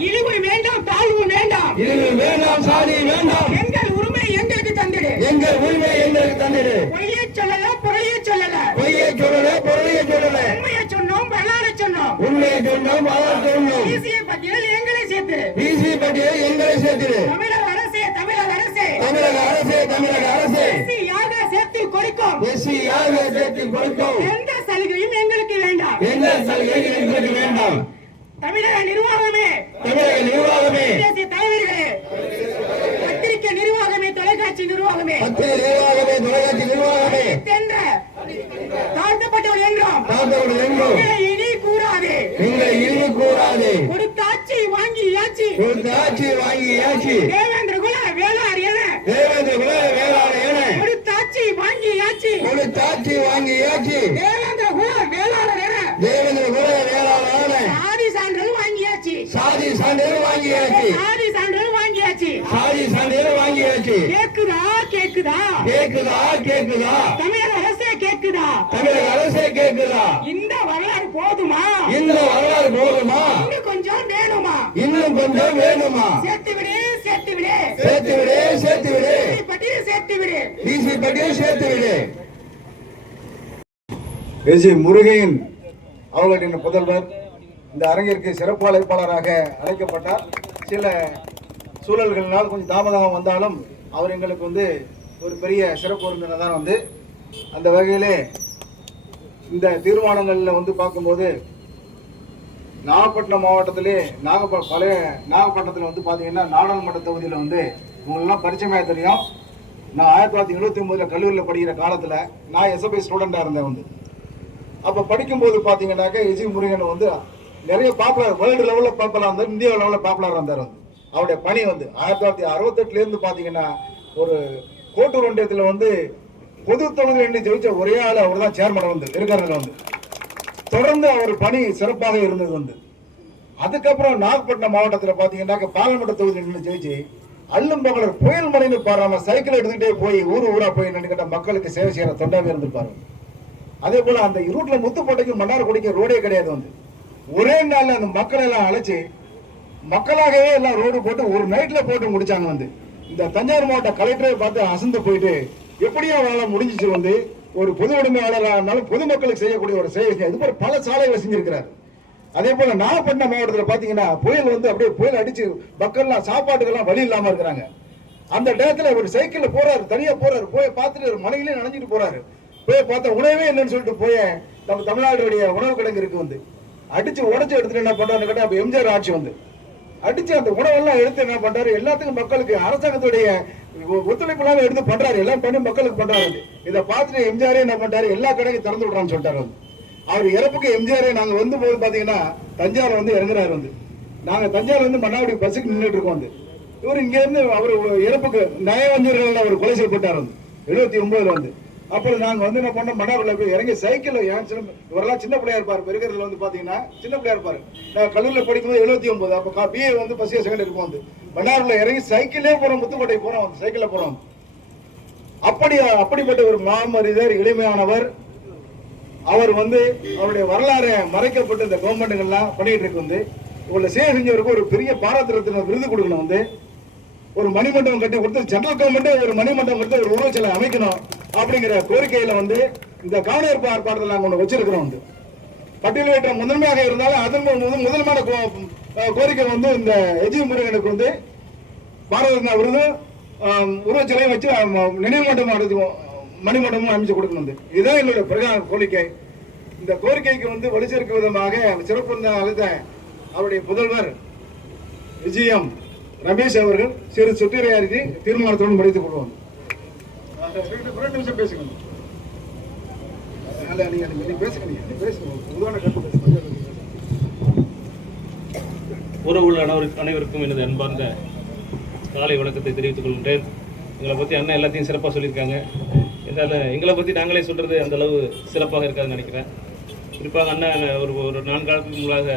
இழிவு வேண்டாம், தாழ்வு வேண்டாம், இது வேண்டாம், சாதி வேண்டாம், எங்கள் உரிமை எங்களுக்கு தந்திடு. எங்கள் உரிமை எங்களுக்கு தந்திடு. பொய்யை சொல்லல, பொருளையே சொல்லல, பொய்யை சொல்லல, பொருளையை சொல்லல, உண்மையை சொன்னோம், வரலாறு சொன்னோம். உண்மையை சொன்னோம், அதான் சொன்னோம். பிசியை பட்டியல் எங்களை சேர்த்து பிசி பட்டியல் எங்களை சேர்த்திடு. தமிழக அரசே, தமிழக அரசே, தமிழக அரசே, தமிழக அரசே, எஸ்சியாக சேர்த்து கொடுக்கும் எஸ்சியாக சேர்த்து கொடுக்கும் எந்த சலுகையும் எங்களுக்கு வேண்டாம். எந்த சலுகையும் எங்களுக்கு வேண்டாம். தமிழக நிர்வாகமே, தமிழக நிர்வாகமே, தேசிய தலைவர்களே, பத்திரிகை நிர்வாகமே, தொலைக்காட்சி நிர்வாகமே, பத்திரிகை நிர்வாகமே, தொலைக்காட்சி நிர்வாகமே, என்ற தாழ்த்தப்பட்டவர் என்றோம் தாத்தோடு எங்கும் உங்களை இனி கூறாதே. நீங்கள் இழிவு கூறாதே. கொடுத்தாட்சி வாங்கி ஆட்சி கொடுத்த ஆட்சி வாங்கி ஆட்சி தேவேந்திர குல வேளார் என தேவேந்திர குல வேளாளர் என கொடுத்தாட்சி வாங்கி ஆட்சி கொடுத்த ஆட்சி வாங்கி ஆட்சி தேவேந்திர குல வேளாளர் என தேவேந்திர குல வேளாளர் என சாதி சான்றிதழ் வாங்கியாச்சு, சாதி சான்றிதழ் வாங்கியாச்சு, சாதி சான்றிதழ் வாங்கியாச்சு. சாதி சான்றிதழ் வாங்கியாச்சு. கேக்குதா கேக்குதா கேக்குதா கேக்குதா? தமிழக அரசே கேக்குதா? தமிழக அரசே கேக்குதா? இந்த வரலாறு போதுமா? இந்த வரலாறு போதுமா? இன்னும் கொஞ்சம் வேணுமா? இன்னும் கொஞ்சம் வேணுமா? சேர்த்து விடு, சேர்த்து விடு, சேர்த்து விடு, சேர்த்து விடு, பட்டியல் சேர்த்து விடு. டிசி பட்டியல் சேர்த்து விடு. எஸ். முருகையன் அவர்களின் புதல்வர் இந்த அரங்கிற்கு சிறப்பு அழைப்பாளராக அழைக்கப்பட்டார். சில சூழல்களினால் கொஞ்சம் தாமதம் வந்தாலும் அவர் எங்களுக்கு ஒரு பெரிய சிறப்பு விருந்தினர் தான் அந்த வகையிலே இந்த தீர்மானங்களில் பார்க்கும்போது நாகப்பட்டினம் மாவட்டத்திலே பழைய நாகப்பட்டினத்தில் பார்த்தீங்கன்னா நாடாளுமன்ற தொகுதியில் உங்களெல்லாம் பரிச்சயமாக தெரியும். நான் 1979 கல்லூரியில் படிக்கிற காலத்தில் நான் எஸ்எஃப்ஐ ஸ்டூடெண்டாக இருந்தேன். அப்போ படிக்கும்போது பார்த்தீங்கன்னாக்கா எஸ். முருகன் நிறைய பாப்புலர், வேர்ல்டு லெவலில் பாப்புலராக இருந்தார், இந்தியா லெவலில் பாப்புலராக இருந்தார். அவருடைய பணி 1968 பார்த்தீங்கன்னா ஒரு கோட்டூர் ஒன்றியத்தில் பொது தொகுதியில் ஜெயிச்ச ஒரே ஆள் அவர் தான் சேர்மன் இருக்கிறதுல தொடர்ந்து அவர் பணி சிறப்பாக இருந்தது. அதுக்கப்புறம் நாகப்பட்டினம் மாவட்டத்தில் பார்த்தீங்கன்னாக்க பார்லிமெண்ட் தொகுதியில் நின்று ஜெயிச்சு அல்லும் பகலர் புயல் மழைன்னு பாராம சைக்கிள் எடுத்துக்கிட்டே போய் ஊரா போய் நின்றுக்கிட்ட மக்களுக்கு சேவை செய்யற தொண்டாவே இருந்திருப்பாரு. அதே போல அந்த ரூட்ல முத்துப்போட்டைக்கு மன்னார்குடிக்கு ரோடே கிடையாது. ஒரே நாள்ல அந்த மக்களை எல்லாம் அழைச்சி மக்களாகவே எல்லாம் ரோடு போட்டு ஒரு நைட்ல போட்டு முடிச்சாங்க. இந்த தஞ்சாவூர் மாவட்ட கலெக்டரை பார்த்து அசந்து போயிட்டு எப்படியும் அவங்களால முடிஞ்சிச்சு. ஒரு பொது உடைமையாளராக இருந்தாலும் பொதுமக்களுக்கு செய்யக்கூடிய ஒரு சேவை இது போல பல சாலைகளை செஞ்சிருக்கிறார். அதே போல நாகப்பட்டினம் மாவட்டத்தில் பாத்தீங்கன்னா புயல் அப்படியே புயல் அடிச்சு மக்கள்லாம் சாப்பாட்டுக்கெல்லாம் வழி இல்லாம இருக்கிறாங்க. அந்த டயத்துல ஒரு சைக்கிள்ல போறாரு, தனியா போறாரு, போய் பார்த்துட்டு ஒரு மலையிலே நனைஞ்சிட்டு போறாரு. போய் பார்த்தா உணவே இல்லைன்னு சொல்லிட்டு போய் நம்ம தமிழ்நாடுடைய உணவு கிடங்கு இருக்கு அடிச்சு உடச்சு எடுத்துட்டு என்ன பண்றாரு கேட்டா அப்ப எம்ஜிஆர் ஆட்சி அடிச்சு அந்த உணவெல்லாம் எடுத்து என்ன பண்றாரு, எல்லாத்துக்கும் மக்களுக்கு அரசாங்கத்துடைய ஒத்துழைப்பு எடுத்து பண்றாரு, எல்லாம் பண்ணி மக்களுக்கு பண்றாரு. இதை பார்த்துட்டு எம்ஜிஆரே என்ன பண்றாரு, எல்லா கடையும் திறந்து விடுறான்னு சொல்லிட்டாரு. அவர் இறப்புக்கு எம்ஜிஆர் நாங்க வந்து போது பாத்தீங்கன்னா தஞ்சாவூர் வந்து இறங்குறாரு வந்து. நாங்க தஞ்சாவூர் வந்து மன்னாடி பஸ்ஸுக்கு நின்றுட்டு இருக்கோம் வந்து. இவர் இங்க இருந்து அவர் இறப்புக்கு நயவஞ்சர்கள் அவர் கொலை செய்யப்பட்டார் வந்து 79 வந்து. அப்புறம் நாங்க வந்து என்ன பண்ணோம், மன்னார்ல போய் இறங்கி சைக்கிள் இவரெல்லாம் சின்ன பிள்ளையா இருப்பாரு. பெருக்கிறதுல வந்து பாத்தீங்கன்னா சின்ன பிள்ளையா இருப்பாரு. நான் கல்லூரியில படிக்கும்போது 79 அப்ப பிஏ வந்து பஸ் செகண்ட் இருக்கும் வந்து. மன்னார்ல இறங்கி சைக்கிளே போறோம், முத்துக்கோட்டை போறோம் வந்து, சைக்கிள்ல போறோம். அப்படிப்பட்ட ஒரு மாமனிதர், எளிமையானவர். அவர் வந்து அவருடைய வரலாறு மறைக்கப்பட்டு இந்த கவர்மெண்ட்டுகள்லாம் பண்ணிட்டு இருக்கு வந்து. இவங்களை சேவை செஞ்சவருக்கு ஒரு பெரிய பாராட்டு ரத்ன விருது கொடுக்கணும் வந்து. ஒரு மணிமண்டபம் கட்டி கொடுத்து, சென்ட்ரல் கவர்மெண்ட் ஒரு மணிமண்டபம் கொடுத்து ஒரு உருவச்சிலை அமைக்கணும் அப்படிங்கிற கோரிக்கையில வந்து இந்த கவர்னர் ஆர்ப்பாட்டத்தில் நாங்கள் ஒன்று வச்சிருக்கிறோம் வந்து. பட்டியலிட்ட முதன்மையாக இருந்தாலும் அதன் முதன்மையான கோரிக்கை வந்து இந்த எஜி முருகனுக்கு வந்து பாரத ரத்னா விருது உருவச்சிலையும் வச்சு நினைவு மண்டபம் மணிமண்டபமும் அமைச்சு கொடுக்கணும் வந்து. இதுதான் எங்களுடைய பிரதான கோரிக்கை. இந்த கோரிக்கைக்கு வந்து வலு சேர்க்கும் விதமாக சிறப்பு அளித்த அவருடைய புதல்வர் விஜயம் ரமேஷ் அவர்கள் சிறு சுற்றுரையாற்றி தீர்மானத்துடன் படித்துக் கொள்வோம். பேசுங்க, உறவுள்ள அனைவருக்கும் எனது அன்பார்ந்த காலை வணக்கத்தை தெரிவித்துக் கொள்கின்றேன். எங்களை பற்றி அண்ணன் எல்லாத்தையும் சிறப்பாக சொல்லியிருக்காங்க. இருந்தாலும் எங்களை பற்றி நாங்களே சொல்கிறது அந்தளவு சிறப்பாக இருக்காதுன்னு நினைக்கிறேன். குறிப்பாக அண்ணன் ஒரு 4 காலத்துக்கு முன்னாக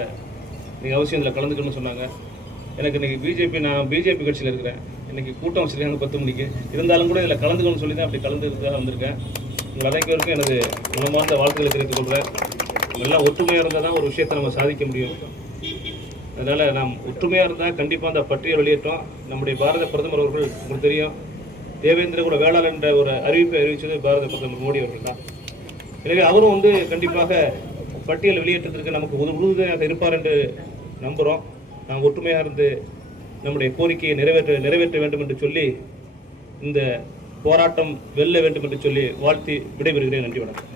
நீங்கள் அவசியம் இதில் கலந்துக்கணும்னு சொன்னாங்க. எனக்கு இன்றைக்கி நான் பிஜேபி கட்சியில் இருக்கிறேன். இன்றைக்கி கூட்டம் வச்சுருக்காங்க 10 மணிக்கு. இருந்தாலும் கூட இதில் கலந்துக்கணும்னு சொல்லி தான் அப்படி கலந்துக்கிறதாக வந்திருக்கேன். உங்கள் அனைவருக்கும் எனது மனமார்ந்த வாழ்த்துக்களை தெரிவித்துக் கொள்கிறேன். எல்லாம் ஒற்றுமையாக இருந்தால் தான் ஒரு விஷயத்தை நம்ம சாதிக்க முடியும். அதனால் நாம் ஒற்றுமையாக இருந்தால் கண்டிப்பாக அந்த பட்டியல் வெளியேற்றோம். நம்முடைய பாரத பிரதமர் அவர்கள் உங்களுக்கு தெரியும், தேவேந்திர குல வேளாளர் என்ற ஒரு அறிவிப்பை அறிவித்தது பாரத பிரதமர் மோடி அவர்கள் தான். எனவே அவரும் வந்து கண்டிப்பாக பட்டியல் வெளியேற்றத்திற்கு நமக்கு உறுதுணையாக இருப்பார் என்று நம்புகிறோம். நாம் ஒற்றுமையாக இருந்து நம்முடைய கோரிக்கையை நிறைவேற்ற வேண்டும் என்று சொல்லி இந்த போராட்டம் வெல்ல வேண்டும் என்று சொல்லி வாழ்த்தி விடைபெறுகிறேன். நன்றி, வணக்கம்.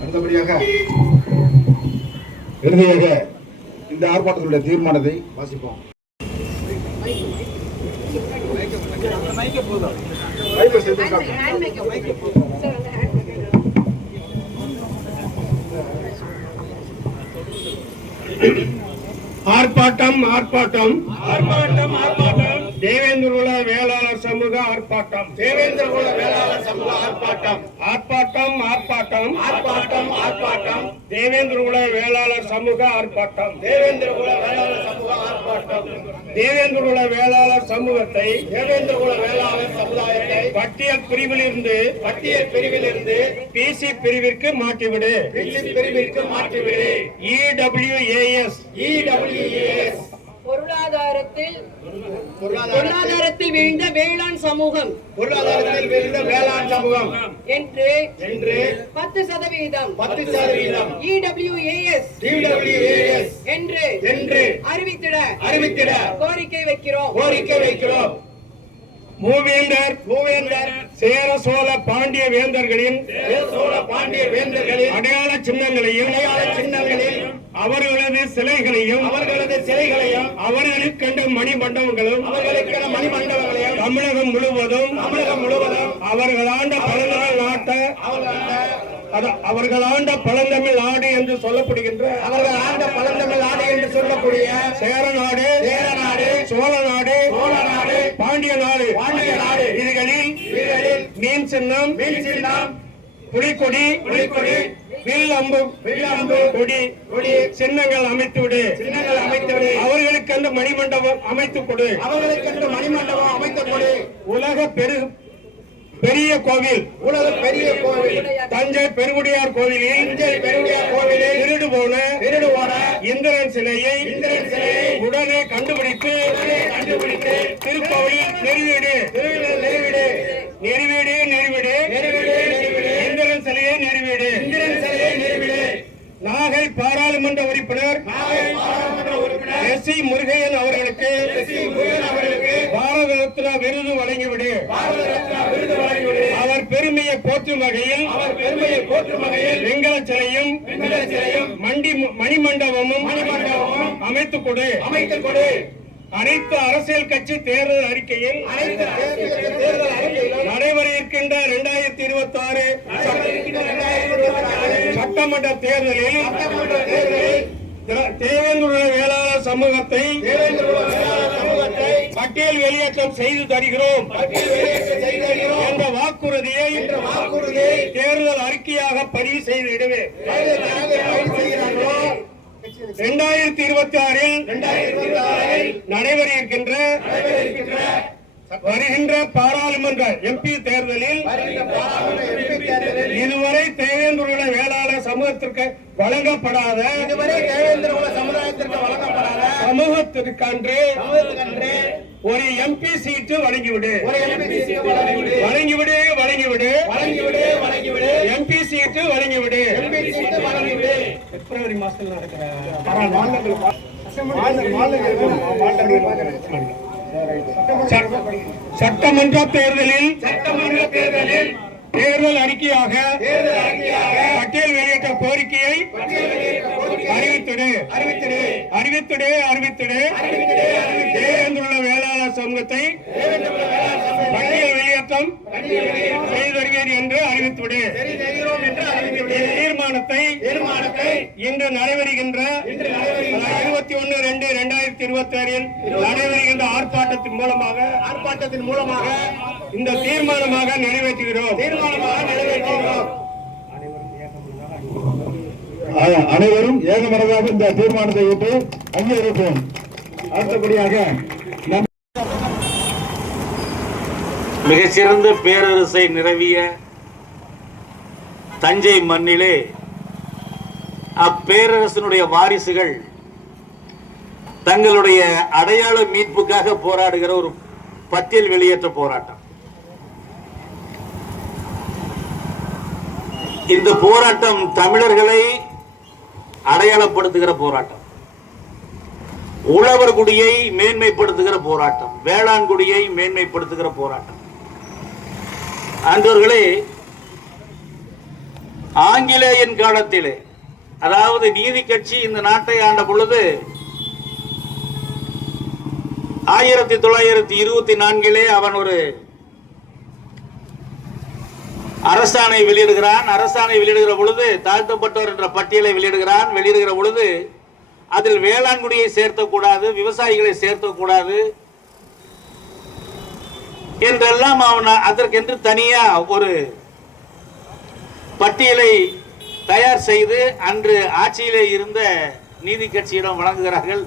அடுத்தபடியாக இறுதியாக இந்த ஆர்ப்பாட்டத்தினுடைய தீர்மானத்தை வாசிப்போம். ஆர்ப்பாட்டம் ஆர்ப்பாட்டம் ஆர்ப்பாட்டம் ஆர்ப்பாட்டம் தேவேந்திர குல வேளாளர் சமூக ஆர்ப்பாட்டம் தேவேந்திர குல வேளாளர் சமூக ஆர்ப்பாட்டம் ஆர்ப்பாட்டம் ஆர்ப்பாட்டம் ஆர்ப்பாட்டம் ஆர்ப்பாட்டம் தேவேந்திர குல வேளாளர் சமூக ஆர்ப்பாட்டம் தேவேந்திர குல வேளாளர் சமூக ஆர்ப்பாட்டம் தேவேந்திர குல வேளாளர் சமூகத்தை தேவேந்திர குல வேளாளர் சமுதாயத்தை பட்டியல் பிரிவிலிருந்து பிசி பிரிவிற்கு மாற்றிவிடு EWAS பொருளாதாரத்தில் வீழ்ந்த வேளாண் சமூகம் என்று 10% EWAS என்று அறிவித்திட கோரிக்கை வைக்கிறோம். மூவேந்தர் சேர சோழ பாண்டிய வேந்தர்களின் அடையாள சின்னங்களையும் அவர்களது சிலைகளையும் அவர்களுக்கென்ற மணிமண்டபங்களும் தமிழகம் முழுவதும் அவர்கள் ஆண்ட பழந்தமிழ் நாடு என்று சொல்லப்படுகின்ற சேரநாடு சோழ நாடு பாண்டிய நாடு இதுகளில் மீன் சின்னம் புலிக்கொடி வில் அம்பு கொடி சின்னங்கள் அமைத்துவிடு அவர்களுக்கென்று மணிமண்டபம் அமைத்துக் கொடு உலக பெரிய கோவில் தஞ்சை பெருங்குடியார் கோவிலில் திருடு போன இந்திரன் சிலையை உடனே கண்டுபிடித்து திருப்பவளியில் நெறிவீடு இந்திரன் சிலையை நெறிவீடு. நாகை பாராளுமன்ற உறுப்பினர் எஸ்.சி. முருகையன் அவர்களுக்கு பாரத ரத்னா விருது வழங்கிவிடு. அவர் பெருமையை போற்றும் வகையில் வெங்கல சிலையும் மணிமண்டபமும் அமைத்துக் கொடு. அனைத்து அரசியல் கட்சி தேர்தல் அறிக்கையில் நடைமுறைக்கு இருக்கின்ற 2026 சட்டமன்ற தேர்தலில் தேவேந்திர வேளாளர் சமூகத்தை பட்டியல் வெளியேற்றம் செய்து தருகிறோம் என்ற வாக்குறுதியை தேர்தல் அறிக்கையாக பதிவு செய்திடுவேன். 2026 நடைபெற இருக்கின்ற வருகின்ற பாராளுமன்ற எம்பி தேர்தலில் இதுவரை தேவேந்திர வேளாளர் சமூகத்திற்கு வழங்கப்படாத சமூகத்திற்கென்று ஒரு எம்பி சீட்டு வழங்கிவிடு எம்பி சீட்டு வழங்கிவிடு. பிப்ரவரி மாசத்தில் நடக்கிற சட்டமன்ற தேர்தலில் தேர்தல் அறிக்கையாக பட்டியல் வெளியிட்ட கோரிக்கையை அறிவித்திடு தேவேந்திர வேளாளர் சமூகத்தை பட்டியல் வெளியேற்றம் செய்து வருகிறேன் என்று அறிவித்துவிடு. தீர்மானத்தை இன்று நடைபெறுகின்ற 21/2/2026 நடைபெறுகின்ற ஆர்ப்பாட்டத்தின் மூலமாக இந்த தீர்மானமாக நிறைவேற்றுகிறோம். அனைவரும் ஏகமனதாக இந்த தீர்மானத்தை ஏற்று அங்கீகரிப்போம். அடுத்தபடியாக மிகச்சிறந்த பேரரசை நிறுவிய தஞ்சை மண்ணிலே அப்பேரரசனுடைய வாரிசுகள் தங்களுடைய அடையாள மீட்புக்காக போராடுகிற ஒரு பட்டியல் வெளியேற்ற போராட்டம். இந்த போராட்டம் தமிழர்களை அடையாளப்படுத்துகிற போராட்டம், உழவர் குடியை மேன்மைப்படுத்துகிற போராட்டம், வேளாண் குடியை மேன்மைப்படுத்துகிற போராட்டம். அன்றவர்களே, ஆங்கிலேயன் காலத்திலே, அதாவது நீதி கட்சி இந்த நாட்டை ஆண்ட பொழுது 1924 அவன் ஒரு அரசாணை வெளியிடுகிறான். அரசாணை வெளியிடுகிற பொழுது தாழ்த்தப்பட்டவர் என்ற பட்டியலை வெளியிடுகிற பொழுது அதில் வேளாண்குடியை சேர்த்தக்கூடாது, விவசாயிகளை சேர்த்தக்கூடாது என்றெல்லாம் அவன் அதற்கென்று தனியா ஒரு பட்டியலை தயார் செய்து அன்று ஆட்சியிலே இருந்த நீதி கட்சியிடம் வழங்குகிறார்கள்.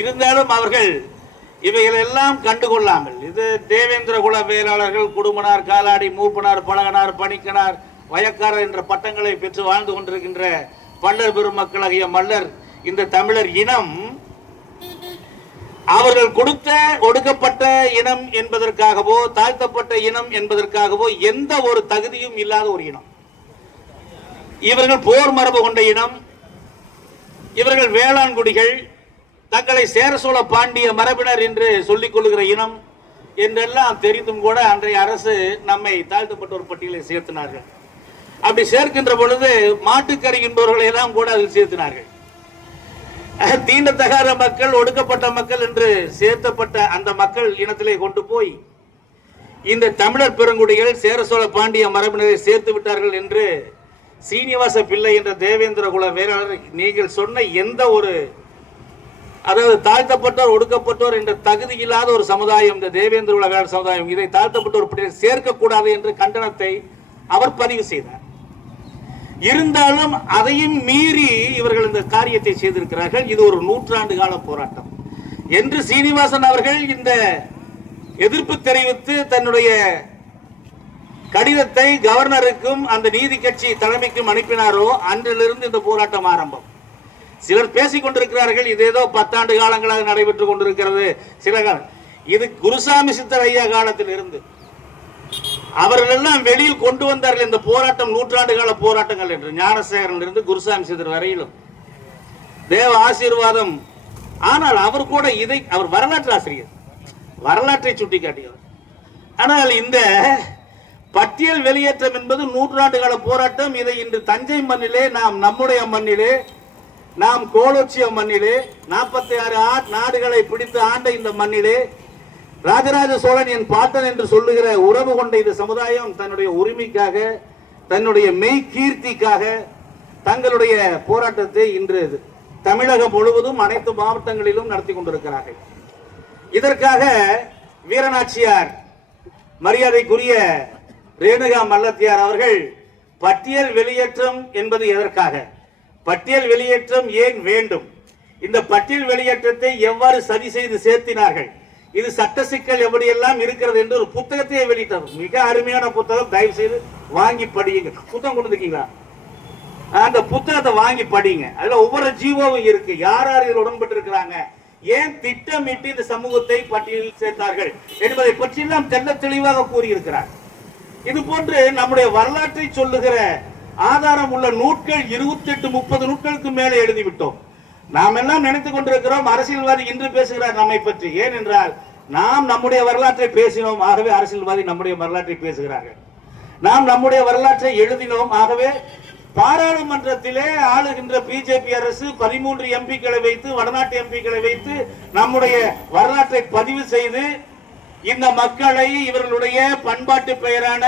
இருந்தாலும் அவர்கள் இவைகளெல்லாம் கண்டுகொள்ளாமல், இது தேவேந்திர குல வேளாளர்கள் குடும்பனார், காலாடி, மூப்பனார், பழகனார், பணிக்கனார், வயக்காரர் என்ற பட்டங்களை பெற்று வாழ்ந்து கொண்டிருக்கின்ற பல்லர் பெருமக்களாகிய மல்லர் இந்த தமிழர் இனம் அவர்கள் கொடுத்த ஒடுக்கப்பட்ட இனம் என்பதற்காகவோ தாழ்த்தப்பட்ட இனம் என்பதற்காகவோ எந்த ஒரு தகுதியும் இல்லாத ஒரு இனம். இவர்கள் போர் மரபு கொண்ட இனம், இவர்கள் வேளாண்குடிகள், தங்களை சேர சோழ பாண்டிய மரபினர் என்று சொல்லிக் கொள்ளுகிற இனம் என்றெல்லாம் தெரிந்தும் கூட அன்றைய அரசு நம்மை தாழ்த்தப்பட்டோர் பட்டியலில் சேர்த்தினார்கள். அப்படி சேர்க்கின்ற பொழுது மாட்டுக்கறி என்பவர்களை எல்லாம் கூட அதில் சேர்த்தினார்கள். தீண்டத்தகாத மக்கள், ஒடுக்கப்பட்ட மக்கள் என்று சேர்த்தப்பட்ட அந்த மக்கள் இனத்திலே கொண்டு போய் இந்த தமிழர் பெருங்குடிகள் சேர சோழ பாண்டிய மரபினரை சேர்த்து விட்டார்கள் என்று சீனிவாச பிள்ளை என்ற தேவேந்திர குல வேளாளர் நீங்கள் சொன்ன எந்த ஒரு, அதாவது தாழ்த்தப்பட்டோர் ஒடுக்கப்பட்டோர் என்ற தகுதி இல்லாத ஒரு சமுதாயம் இந்த தேவேந்திர குல வேளாளர் சமுதாயம், இதை தாழ்த்தப்பட்டோர் பட்டியலில் சேர்க்கக்கூடாது என்று கண்டனத்தை அவர் பதிவு செய்தார். இருந்தாலும் அதையும் மீறி இவர்கள் இந்த காரியத்தை செய்திருக்கிறார்கள். இது ஒரு 100 ஆண்டு கால போராட்டம் என்று சீனிவாசன் அவர்கள் இந்த எதிர்ப்பு தெரிவித்து தன்னுடைய கடிதத்தை கவர்னருக்கும் அந்த நீதி கட்சி தலைமைக்கும் அனுப்பினாரோ அன்றிலிருந்து இந்த போராட்டம் ஆரம்பம். சிலர் பேசிக் கொண்டிருக்கிறார்கள், இது ஏதோ 10 ஆண்டு காலங்களாக நடைபெற்றுக் கொண்டிருக்கிறது. சில இது குருசாமி சித்தர் ஐயா காலத்தில் இருந்து அவர்கள் எல்லாம் வெளியில் கொண்டு வந்தார்கள் இந்த போராட்டம் 100 ஆண்டு கால போராட்டங்கள் என்று. ஞானசேகரன் இருந்து குருசாமி சித்தர் வரையிலும் தேவ ஆசீர்வாதம். ஆனால் அவர் கூட இதை, அவர் வரலாற்று ஆசிரியர், வரலாற்றை சுட்டிக்காட்டியவர். ஆனால் இந்த பட்டியல் வெளியேற்றம் என்பது 100 ஆண்டு கால போராட்டம். இதை இன்று தஞ்சை மண்ணிலே, நாம் நம்முடைய மண்ணிலே, நாம் கோலோச்சிய மண்ணிலே, 46 நாடுகளை பிடித்து ஆண்ட இந்த மண்ணிலே ராஜராஜ சோழன் என் பாட்டன் என்று சொல்லுகிற உறவு கொண்ட இந்த சமுதாயம் தன்னுடைய உரிமைக்காக, தன்னுடைய மெய் கீர்த்திக்காக தங்களுடைய போராட்டத்தை இன்று தமிழகம் முழுவதும் அனைத்து மாவட்டங்களிலும் நடத்தி கொண்டிருக்கிறார்கள். இதற்காக வீரநாச்சியார் மரியாதைக்குரிய ரேணுகா மல்லத்தியார் அவர்கள் பட்டியல் வெளியேற்றம் என்பது எதற்காக, பட்டியல் வெளியேற்றம் ஏன் வேண்டும், இந்த பட்டியல் வெளியேற்றத்தை எவ்வாறு சரி செய்து சேர்த்தினார்கள், இது சட்ட சிக்கல் எப்படியெல்லாம் இருக்கிறது என்று ஒரு புத்தகத்தையே வெளியிட்டார். மிக அருமையான புத்தகம், தயவு செய்து வாங்கி படியுங்க. புத்தகம் கொண்டு இருக்கீங்களா? அந்த புத்தகத்தை வாங்கி படிங்க. அதுல ஒவ்வொரு ஜீவோவும் இருக்கு, யார் யார் இதில் உடன்பட்டு இருக்கிறாங்க, ஏன் திட்டமிட்டு இந்த சமூகத்தை பட்டியலில் சேர்த்தார்கள் என்பதை பற்றி எல்லாம் தெள்ள தெளிவாக கூறியிருக்கிறார். இது போன்று நம்முடைய வரலாற்றை சொல்லுகிற ஆதாரம் உள்ள நூட்கள் 28-30 நூட்களுக்கு மேலே எழுதிவிட்டோம். நாம் எல்லாம் நினைத்துக் கொண்டிருக்கிறோம் அரசியல்வாதி இன்று பேசுகிறார் நம்மை பற்றி. ஏனென்றால் நாம் நம்முடைய வரலாற்றை பேசினோம், ஆகவே அரசியல்வாதி நம்முடைய வரலாற்றை பேசுகிறார்கள். நாம் நம்முடைய வரலாற்றை எழுதினோம், ஆகவே பாராளுமன்றத்திலே ஆளுகின்ற பிஜேபி அரசு 13 எம்பிக்களை வைத்து, வடநாட்டு எம்பிக்களை வைத்து நம்முடைய வரலாற்றை பதிவு செய்து இந்த மக்களை இவர்களுடைய பண்பாட்டு பெயரான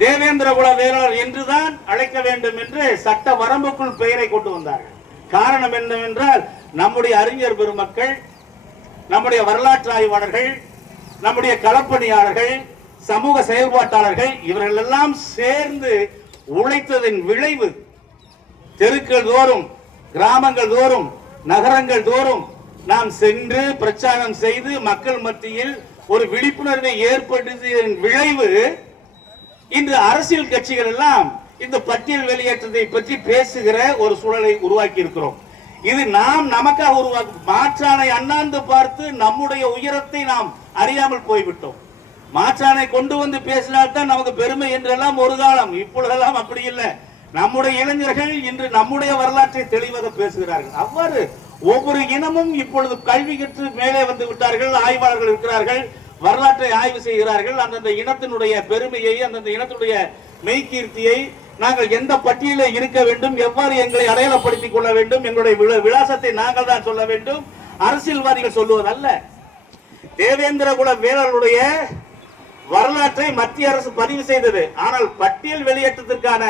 தேவேந்திர குல வேளாளர் என்றுதான் அழைக்க வேண்டும் என்று சட்ட வரம்புக்குள் பெயரை கொண்டு வந்தார்கள். காரணம் என்னவென்றால் நம்முடைய அறிஞர் பெருமக்கள், நம்முடைய வரலாற்று ஆய்வாளர்கள், நம்முடைய களப்பணியாளர்கள், சமூக செயல்பாட்டாளர்கள் இவர்கள் எல்லாம் சேர்ந்து உழைத்ததின் விளைவு தெருக்கள் தோறும், கிராமங்கள் தோறும், நகரங்கள் தோறும் நாம் சென்று பிரச்சாரம் செய்து மக்கள் மத்தியில் ஒரு விழிப்புணர்வை ஏற்படுத்தியதன் விளைவு இன்று அரசியல் கட்சிகள் எல்லாம் இந்த பட்டியல் வெளியேற்றத்தை பற்றி பேசுகிற ஒரு சூழலை உருவாக்கி இருக்கிறோம். இது நாம் நமக்காக உருவாக்கி, மாற்றானை அண்ணாந்து பார்த்து நம்முடைய உயரத்தை நாம் அறியாமல் போய்விட்டோம். மாற்றானை கொண்டு வந்து பேசினால்தான் நமக்கு பெருமை என்றெல்லாம் ஒரு காலம், இப்பொழுதெல்லாம் அப்படி இல்லை. நம்முடைய இளைஞர்கள் இன்று நம்முடைய வரலாற்றை தெளிவாக பேசுகிறார்கள். அவ்வாறு ஒவ்வொரு இனமும் இப்பொழுது கல்வி கற்று மேலே வந்து விட்டார்கள், ஆய்வாளர்கள் இருக்கிறார்கள், வரலாற்றை ஆய்வு செய்கிறார்கள். அந்தந்த இனத்தினுடைய பெருமையை, அந்தந்த இனத்தினுடைய மெய்கீர்த்தியை நாங்கள் எந்த பட்டியலே இருக்க வேண்டும், எவ்வாறு எங்களை அடையாளப்படுத்திக் கொள்ள வேண்டும், எங்களுடைய விலாசத்தை நாங்கள் தான் சொல்ல வேண்டும், அரசியல்வாதிகள் சொல்லுவதல்ல. தேவேந்திர குல வேளாளருடைய வரலாற்றை மத்திய அரசு பதிவு செய்தது. ஆனால் பட்டியல் வெளியேற்றத்திற்கான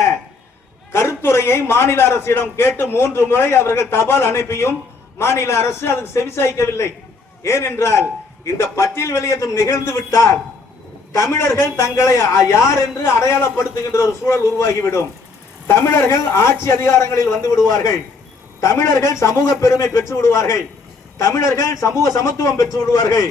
கருத்துரையை மாநில அரசிடம் கேட்டு 3 முறை அவர்கள் தபால் அனுப்பியும் மாநில அரசு அதுக்கு செவிசாய்க்கவில்லை. ஏனென்றால் இந்த பட்டியல் வெளியேற்றம் நிகழ்ந்து விட்டால் தமிழர்கள் தங்களை யார் என்று அடையாளப்படுத்துகின்ற ஒரு சூழல் உருவாகிவிடும். தமிழர்கள் ஆட்சி அதிகாரங்களில் வந்து விடுவார்கள், தமிழர்கள் சமூக பெருமை பெற்று விடுவார்கள், தமிழர்கள் சமூக சமத்துவம் பெற்று விடுவார்கள்.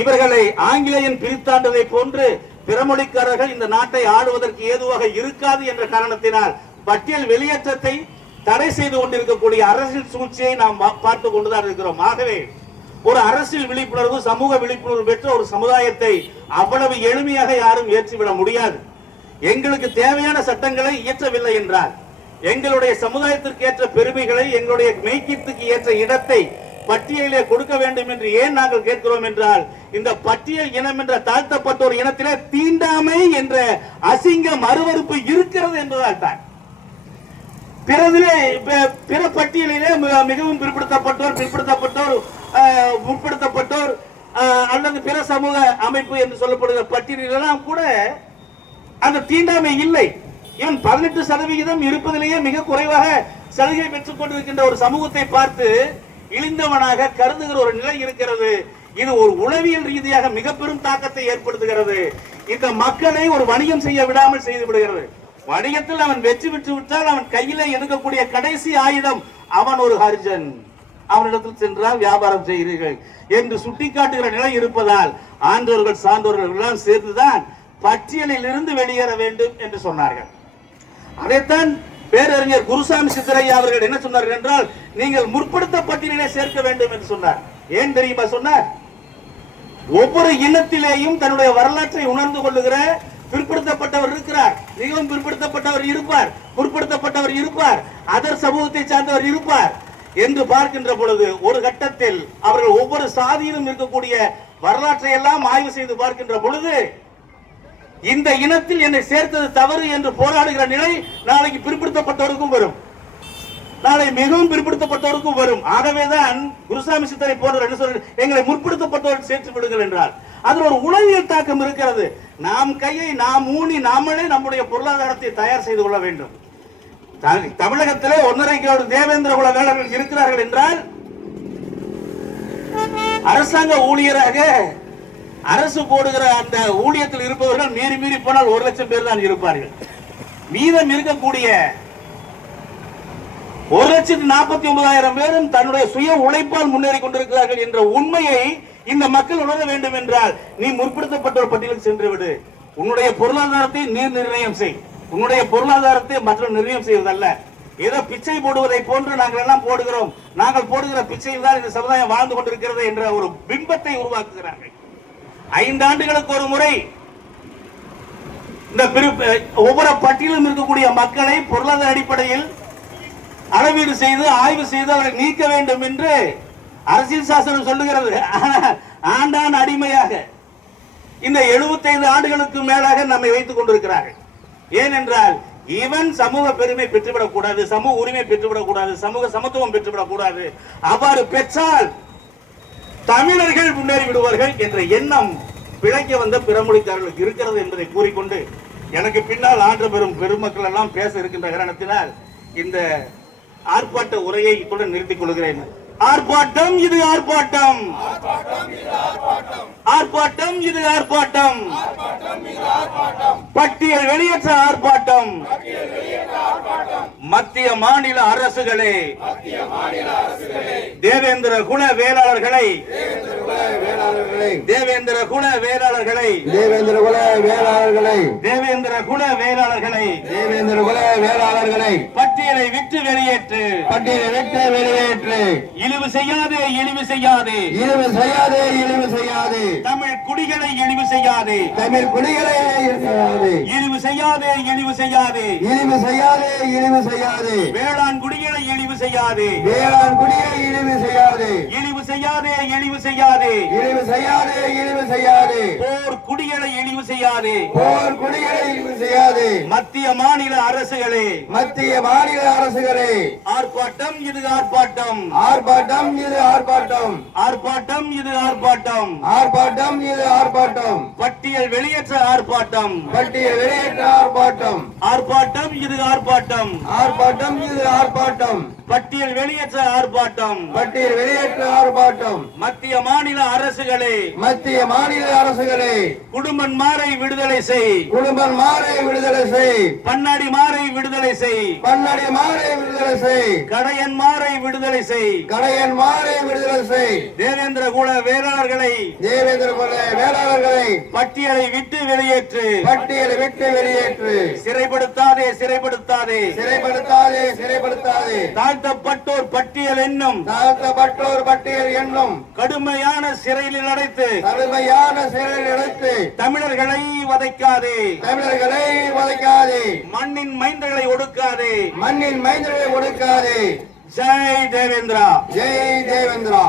இவர்களை ஆங்கிலேயன் பிரித்தாண்டதை போன்று பிறமொழிக்காரர்கள் இந்த நாட்டை ஆளுவதற்கு ஏதுவாக இருக்காது என்ற காரணத்தினால் பட்டியல் வெளியேற்றத்தை தடை செய்து கொண்டிருக்கக்கூடிய அரசியல் சூழ்ச்சியை நாம் பார்த்து கொண்டுதான் இருக்கிறோம். ஆகவே ஒரு அரசியல் விழிப்புணர்வு, சமூக விழிப்புணர்வு பெற்ற ஒரு சமுதாயத்தை அவ்வளவு எளிமையாக யாரும் ஏற்றிவிட முடியாது. எங்களுக்கு தேவையான சட்டங்களை இயற்றவில்லை என்றால், எங்களுடைய சமுதாயத்திற்கு ஏற்ற பெருமைகளை, எங்களுடைய மெய்க்கீர்த்திக்கு ஏற்ற இடத்தை பட்டியலிலே கொடுக்க வேண்டும் என்று ஏன் நாங்கள் கேட்கிறோம் என்றால், இந்த பட்டியல் இனம் என்ற தாழ்த்தப்பட்ட ஒரு இனத்திலே தீண்டாமை என்ற அசிங்க மறுவறுப்பு இருக்கிறது என்பதால் தான். பிற பட்டியலிலே மிகவும் பிற்படுத்தப்பட்டோர், முற்படுத்தப்பட்டோர் அல்லது பிற சமூக அமைப்பு என்று சொல்லப்படுகிற பட்டியலெல்லாம் கூட அந்த தீண்டாமை இல்லை. இவன் 18% இருப்பதிலேயே மிக குறைவாக சலுகை பெற்றுக் கொண்டிருக்கின்ற ஒரு சமூகத்தை பார்த்து இழிந்தவனாக கருதுகிற ஒரு நிலை இருக்கிறது. இது ஒரு உளவியல் ரீதியாக மிக பெரும் தாக்கத்தை ஏற்படுத்துகிறது. இந்த மக்களை ஒரு வணிகம் செய்ய விடாமல் செய்து விடுகிறது. வணிகத்தில் அவன் வெற்றி பெற்று விட்டால் அவன் கையில எடுக்கக்கூடிய கடைசி ஆயுதம் அவன் ஒரு ஹரிஜன், அவனிடத்தில் சென்றால் வியாபாரம் செய்கிறீர்கள் என்று சுட்டிக்காட்டுகிற நிலை இருப்பதால் ஆண்டோர்கள் சான்றோர்கள் எல்லாம் சேர்ந்துதான் பட்டியலில் இருந்து வெளியேற வேண்டும் என்று சொன்னார்கள். அதைத்தான் பேரறிஞர் குருசாமி சித்தரையா அவர்கள் என்ன சொன்னார்கள் என்றால், நீங்கள் முற்படுத்தப்பட்டியலிலே சேர்க்க வேண்டும் என்று சொன்னார். ஏன் தெரியுமா சொன்னார்? ஒவ்வொரு இனத்திலேயும் தன்னுடைய வரலாற்றை உணர்ந்து கொள்ளுகிற பிற்படுத்தப்பட்டவர் இருக்கிறார், மிகவும் பிற்படுத்தப்பட்டவர் இருப்பார், முற்படுத்தப்பட்டவர் இருப்பார், அதர் சமூகத்தை சார்ந்தவர் இருப்பார் என்று பார்க்கின்ற பொழுது ஒரு கட்டத்தில் அவர்கள் ஒவ்வொரு சாதியிலும் இருக்கக்கூடிய வரலாற்றை எல்லாம் ஆய்வு செய்து பார்க்கின்ற பொழுது, இந்த இனத்தில் என்னை சேர்த்தது தவறு என்று போராடுகிற நிலை நாளைக்கு பிற்படுத்தப்பட்டவருக்கும் வரும். நாளை மிகவும் பிற்படுத்தப்பட்டவருக்கும் வரும். ஆகவேதான் குருசாமி சித்தரை போன்ற என்ன சொல்ற, எங்களை முற்படுத்தப்பட்டவர்கள் சேர்த்து விடுங்கள் என்றால் அதில் ஒரு உளவியல் தாக்கம் இருக்கிறது. நாம் கையை நாம் ஊனி நாமளே நம்முடைய பொருளாதாரத்தை தயார் செய்து கொள்ள வேண்டும். தமிழகத்திலே 1.5 கோடி தேவேந்திர குல வேளாளர்கள் இருக்கிறார்கள் என்றால் அரசாங்க ஊழியராக அரசு போடுகிற அந்த ஊழியத்தில் இருப்பவர்கள் மீறி போனால் 1 லட்சம் பேர் தான் இருப்பார்கள். மீதம் இருக்கக்கூடிய 1,49,000 பேரும் தன்னுடைய சுய உழைப்பால் முன்னேறி கொண்டிருக்கிறார்கள் என்ற உண்மையை இந்த மக்கள் உணர வேண்டும் என்றால் நீ முற்படுத்தப்பட்டோர் பட்டியலுக்கு சென்று விடு. உன்னுடைய பொருளாதாரத்தை நீ நிர்ணயம் செய். உன்னுடைய பொருளாதாரத்தை மற்ற நிர்ணயம் செய்வதல்ல. ஏதோ பிச்சை போடுவதை போன்று நாங்கள் எல்லாம் போடுகிறோம், நாங்கள் போடுகிற பிச்சையில் தான் இந்த சமுதாயம் வாழ்ந்து கொண்டிருக்கிறது என்ற ஒரு பிம்பத்தை உருவாக்குகிறார்கள். 5 ஆண்டுகளுக்கு ஒரு முறை இந்த ஒவ்வொரு பட்டியலும் இருக்கக்கூடிய மக்களை பொருளாதார அடிப்படையில் அளவீடு செய்து ஆய்வு செய்து அவரை நீக்க வேண்டும் என்று அரசியல் சாசனம் சொல்லுகிறது. ஆண்டான் அடிமையாக இந்த 75 ஆண்டுகளுக்கு மேலாக நம்மை வைத்துக் கொண்டிருக்கிறார்கள். ஏனென்றால் இவன் சமூக பெருமை பெற்றுவிடக் கூடாது, சமூக உரிமை பெற்றுவிடக் கூடாது, சமூக சமத்துவம் பெற்றுவிடக் கூடாது. அவ்வாறு பெற்றால் தமிழர்கள் முன்னேறி விடுவார்கள் என்ற எண்ணம் பிழைக்க வந்த பிறமொழிக்காரர்களுக்கு இருக்கிறது என்பதை கூறிக்கொண்டு எனக்கு பின்னால் ஆண்டு பெறும் பெருமக்கள் எல்லாம் பேச இருக்கின்ற காரணத்தினால் இந்த ஆர்ப்பாட்ட உரையை இத்துடன் நிறுத்திக் கொள்கிறேன். ஆர்ப்பாட்டம் இது ஆர்ப்பாட்டம், ஆர்ப்பாட்டம் இது ஆர்ப்பாட்டம், பட்டியல் வெளியேற்ற ஆர்ப்பாட்டம். மத்திய மாநில அரசுகளே, தேவேந்திர குல வேளாளர்களை, தேவேந்திர குல வேளாளர்களை, தேவேந்திர குல வேளாளர்களை, தேவேந்திர குல வேளாளர்களை, தேவேந்திர குல வேளாளர்களை பட்டியலை விட்டு வெளியேற்று, பட்டியலை விட்டு வெளியேற்று. இழிவு செய்யாதே, இழிவு செய்யாதே, இழிவு செய்யாதே, இழிவு செய்யாதே. தமிழ் குடிகளை இழிவு செய்யாதே, தமிழ் குடிகளை இழிவு செய்யாதே, இழிவு செய்யாதே, இழிவு செய்யாதே, இழிவு செய்யாதே. வேளாண் குடிகளை இழிவு செய்யாதே, வேளாண் குடியை இழிவு செய்யாதே, இழிவு செய்யாதே, இழிவு செய்யாதே, இழிவு செய்யாதே, இழிவு செய்யாதே. போர் குடிகளை இழிவு செய்யாதே, போர் குடிகளை இழிவு செய்யாதே. மத்திய மாநில அரசுகளே, மத்திய மாநில அரசுகளே, ஆர்ப்பாட்டம் இது ஆர்ப்பாட்டம், ஆர்ப்பாட்டம் இது ஆர்ப்பாட்டம், ஆர்ப்பாட்டம் இது ஆர்ப்பாட்டம், ஆர்ப்பாட்டம் இது ஆர்ப்பாட்டம். பட்டியல் வெளியேற்ற ஆர்ப்பாட்டம், பட்டியல் வெளியேற்ற ஆர்ப்பாட்டம், ஆர்ப்பாட்டம் இது ஆர்ப்பாட்டம், ஆர்ப்பாட்டம் இது ஆர்ப்பாட்டம். பட்டியல் வெளியேற்ற ஆர்ப்பாட்டம், பட்டியல் வெளியேற்ற ஆர்ப்பாட்டம். மத்திய மாநில அரசுகளே, மத்திய மாநில அரசுகளே, குடும்பன்மாரை விடுதலை செய், குடும்பன்மாரை விடுதலை செய், பன்னாடிமாரை விடுதலை செய், பன்னாடிமாரை விடுதலை செய், கடையன்மாரை விடுதலை செய், கடையன்மாரை விடுதலை செய். தேவேந்திர குல வேளாளர்களை, தேவேந்திர குல வேளாளர்களை பட்டியலை விட்டு வெளியேற்று, பட்டியலை விட்டு வெளியேற்று. சிறைப்படுத்தாதே, சிறைப்படுத்தாதே, சிறைப்படுத்தாதே, சிறைப்படுத்தாதே. தாழ்த்தப்பட்டோர் பட்டியல் என்னும் தாழ்த்தப்பட்டோர் பட்டியல் என்னும் கடுமையான சிறையில் அடைத்து கடுமையான சிறையில் அடைத்து தமிழர்களை வதைக்காதே, தமிழர்களை வதைக்காதே, மண்ணின் மைந்தர்களை ஒடுக்காதே. மண்ணின் மைந்தர்களை ஒடுக்காதே. ஜெய் தேவேந்திரா, ஜெய் தேவேந்திரா.